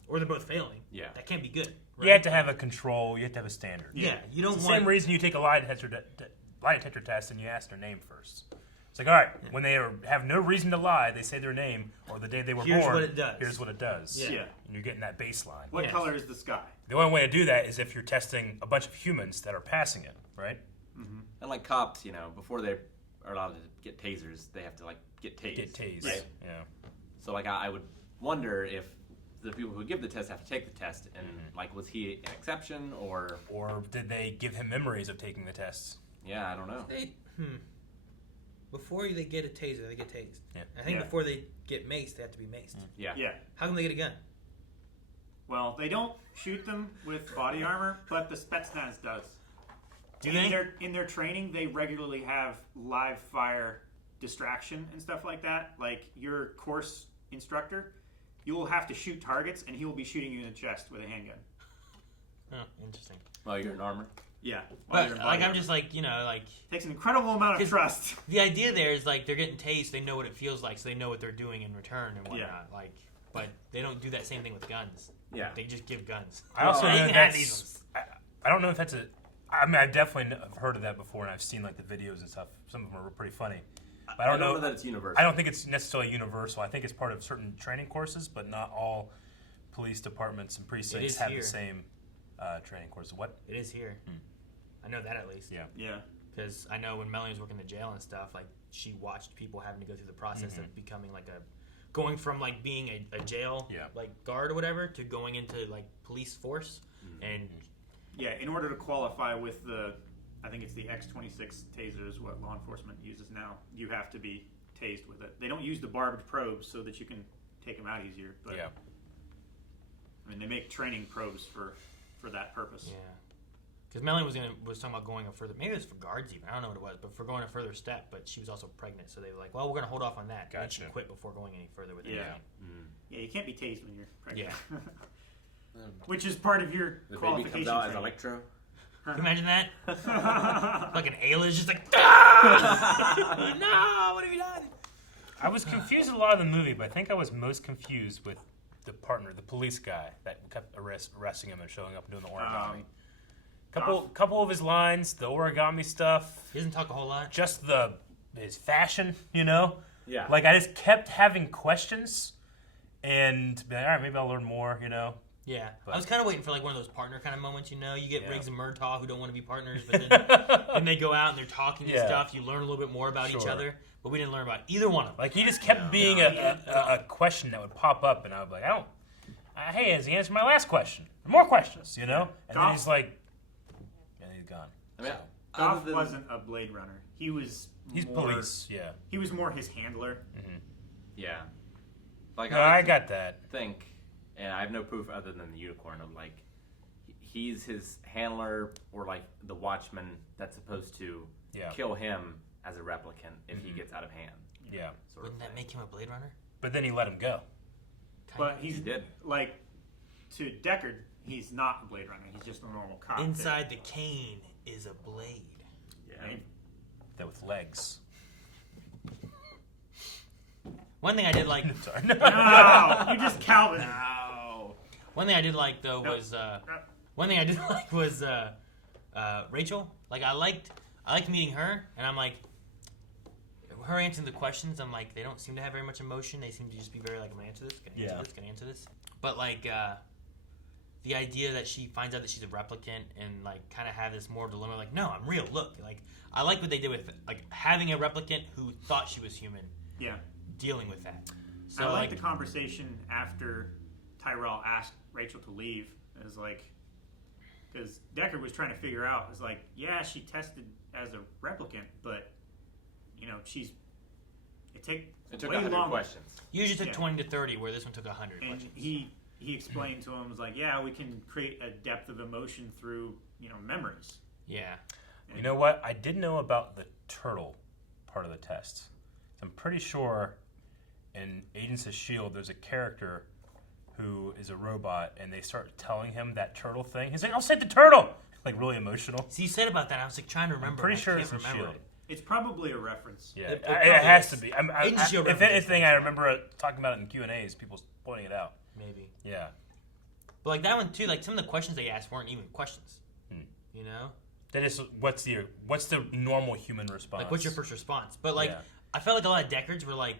or they're both failing, that can't be good. Right? You have to have a control. You have to have a standard. Yeah, you don't it's want the same reason you take a lie detector test and you ask their name first. It's like, all right, when they have no reason to lie, they say their name or the day they were born. Here's what it does. Here's what it does. Yeah. And you're getting that baseline. What color is the sky? The only way to do that is if you're testing a bunch of humans that are passing it, right? Mm-hmm. And like cops, before they are allowed to get tasers, they have to like get tased. Get tased. Right? Yeah. So like I would wonder if the people who give the test have to take the test, and like was he an exception or did they give him memories of taking the tests? Yeah, I don't know. Before they get a taser, they get tased. Yeah. I think before they get maced, they have to be maced. Yeah. How come they get a gun? Well, they don't shoot them with body armor, but the Spetsnaz does. Do they? In their training, they regularly have live fire distraction and stuff like that. Like your course instructor, you will have to shoot targets, and he will be shooting you in the chest with a handgun. Oh, interesting. While you're in armor? Yeah. But like I'm just like, takes an incredible amount of trust. The idea there is like they're getting tased, they know what it feels like, so they know what they're doing in return and whatnot. Yeah. Like, but they don't do that same thing with guns. Yeah. They just give guns. I also know that's. I don't know if that's a. I mean, I definitely have heard of that before, and I've seen like the videos and stuff. Some of them are pretty funny. But I don't know that it's universal. I don't think it's necessarily universal. I think it's part of certain training courses, but not all police departments and precincts have the same training courses. What? It is here. I know that at least. Yeah. Yeah. Because I know when Melanie was working in the jail and stuff, like she watched people having to go through the process of becoming like going from like being a jail like guard or whatever to going into like police force and. Yeah, in order to qualify with I think it's the X-26 taser is what law enforcement uses now. You have to be tased with it. They don't use the barbed probes so that you can take them out easier. But I mean, they make training probes for that purpose. Yeah. Because Melanie was talking about going a further, maybe it was for guards even, I don't know what it was, but for going a further step, but she was also pregnant, so they were like, well, we're going to hold off on that. Gotcha. And she quit before going any further with it. Yeah, you can't be tased when you're pregnant. Yeah. Which is part of your the qualification. baby comes out as training. electro. Can you imagine that? Like an alien is just like, no, what have you done? I was confused a lot of the movie, but I think I was most confused with the partner, the police guy that kept arresting him and showing up and doing the origami. Couple of his lines, the origami stuff. He doesn't talk a whole lot. Just his fashion, Yeah. Like I just kept having questions, and be like, all right, maybe I'll learn more, Yeah, But I was kind of waiting for like one of those partner kind of moments, You get Yeah. Riggs and Murtaugh who don't want to be partners, but then they go out and they're talking and stuff. You learn a little bit more about each other, but we didn't learn about either one of them. Like he just kept being a question that would pop up, and I would be like, hey, has he answered my last question? More questions, And then he's like, and he's gone. I mean, Goff wasn't a Blade Runner. He's more, police, yeah. He was more his handler. Mm-hmm. Yeah. Like No, I got that. Think, and I have no proof other than the unicorn of like, he's his handler or like the watchman that's supposed to kill him as a replicant if he gets out of hand. Yeah. Wouldn't that make him a Blade Runner? But then he let him go. But he did. Like, to Deckard, he's not a Blade Runner. He's just a normal cop. Inside the cane is a blade. Yeah. That with legs. One thing I did like. Sorry. No, you just Calvin. No. One thing I did like though was Rachel. Like I liked meeting her, and I'm like, her answering the questions. I'm like, they don't seem to have very much emotion. They seem to just be very like, I'm gonna answer this, gonna answer this. But like the idea that she finds out that she's a replicant and like kind of have this more dilemma, like, no, I'm real. Look, like I like what they did with like having a replicant who thought she was human. Yeah. Dealing with that. So I like the conversation after Tyrell asked Rachel to leave. It was like, because Deckard was trying to figure out, it was like, yeah, she tested as a replicant, but it took way 100 questions. Usually took 20 to 30, where this one took 100 and questions. He explained to him, was like, yeah, we can create a depth of emotion through memories. Yeah. You know what? I did know about the turtle part of the test. I'm pretty sure in Agents of S.H.I.E.L.D. there's a character who is a robot, and they start telling him that turtle thing. He's like, I'll say the turtle! Like, really emotional. See, you said about that, I was like trying to remember. I'm pretty sure I it's can't in remember S.H.I.E.L.D. It's probably a reference. Yeah, It it has to be. If anything, I remember talking about it in Q&As, people pointing it out. Maybe. Yeah. But like that one too, like some of the questions they asked weren't even questions. You know? That is, what's the normal human response? Like, what's your first response? But like, Yeah. I felt like a lot of Deckards were like,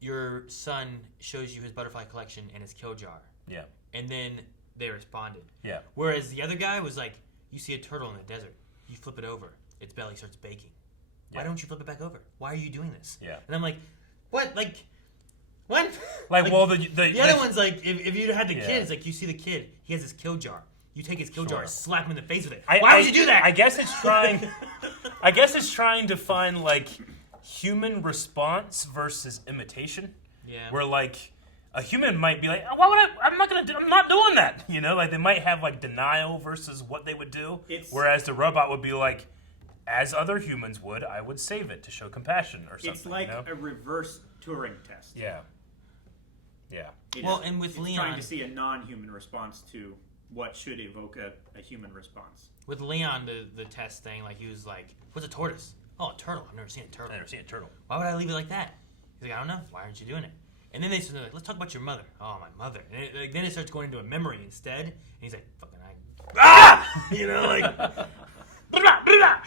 your son shows you his butterfly collection and his kill jar. Yeah. And then they responded. Yeah. Whereas the other guy was like, you see a turtle in the desert, you flip it over, its belly starts baking. Why don't you flip it back over? Why are you doing this? Yeah. And I'm like, what? Like, what? Like, well, the other one's like, if you had the Yeah. kid, it's like you see the kid, he has his kill jar. You take his kill jar Sure. and slap him in the face with it. Why Why would you do that? I guess it's trying. I guess it's trying to find like human response versus imitation. Yeah. Where like a human might be like, why would I? I'm not doing that. You know, like they might have like denial versus what they would do. Whereas the robot would be like, as other humans would, I would save it to show compassion or something. It's like you know? a reverse Turing test. Yeah. Yeah. And with it's Leon, trying to see a non-human response to what should evoke a human response. with Leon, the test thing, like he was like, what's a tortoise? Oh, a turtle. I've never seen a turtle. I've never seen a turtle. Why would I leave it like that? He's like, I don't know. Why aren't you doing it? And then they said, like, let's talk about your mother. Oh, my mother. And then it starts going into a memory instead. And he's like, fucking you know, like,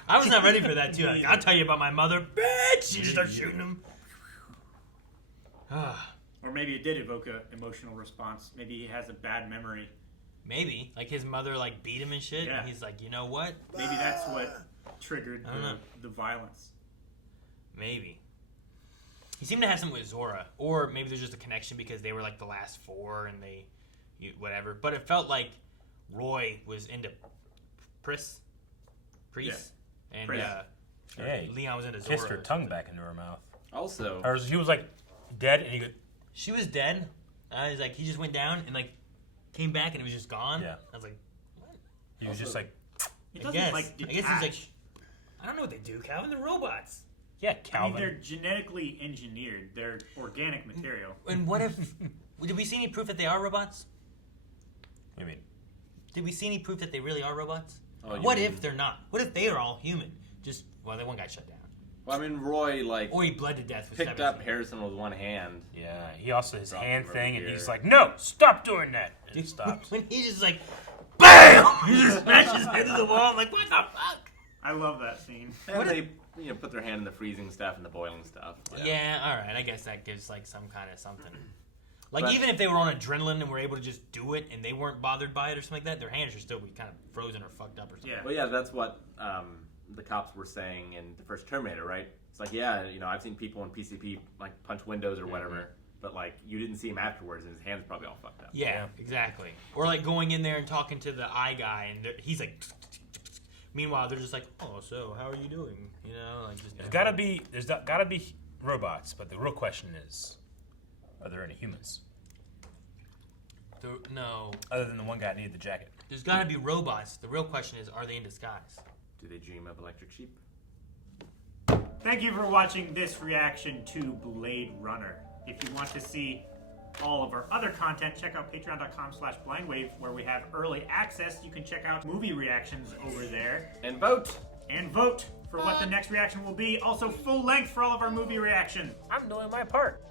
I was not ready for that too. Like, I'll tell you about my mother, bitch. You just start shooting him. Or maybe it did evoke an emotional response. Maybe he has a bad memory. Maybe. Like his mother like beat him and shit. Yeah. And he's like, you know what? Maybe that's what triggered I don't know. the violence. Maybe. He seemed to have something with Zora. Or maybe there's just a connection because they were like the last four and whatever. But it felt like Roy was into Priest. Yeah. And Hey, Leon was into Zora. kissed her tongue back into her mouth. Also, or he was like dead, and he goes, she was dead. He's like, he just went down and like came back and it was just gone. Yeah. I was like, what? He was just like, It doesn't like detach. I guess he's like, I don't know what they do, Calvin. They're robots. Yeah, I Calvin. mean, they're genetically engineered. They're organic material. And what if? Did we see any proof that they are robots? What do you mean? Did we see any proof that they really are robots? Oh, you What mean- if they're not? What if they are all human? Just that one guy shut down. well, I mean, Roy Or he bled to death with picked 17. up Harrison with one hand. Yeah, he also his Dropped hand him thing, over and he's here. like, no, stop doing that. And it stops. When he just like, BAM! He just smashed his head to the wall. I'm like, what the fuck? I love that scene. And they put their hand in the freezing stuff and the boiling stuff. Yeah, all right. I guess that gives like some kind of something. Like But- even if they were on adrenaline and were able to just do it and they weren't bothered by it or something like that, their hands should still be kind of frozen or fucked up or something. Yeah. Well, yeah, that's what the cops were saying in the first Terminator, right? It's like, yeah, I've seen people in PCP like punch windows or whatever, but like you didn't see him afterwards, and his hands probably all fucked up. Yeah, exactly. Or like going in there and talking to the eye guy, and he's like. Meanwhile, they're just like, oh, so how are you doing? You know, like just. There's gotta be robots, but the real question is, are there any humans? No. Other than the one guy that needed the jacket. There's got to be robots. The real question is, are they in disguise? Do they dream of electric sheep? Thank you for watching this reaction to Blade Runner. If you want to see all of our other content, check out patreon.com/blindwave, where we have early access. You can check out movie reactions over there. And vote! And vote for what the next reaction will be. Also, full length for all of our movie reactions. I'm doing my part.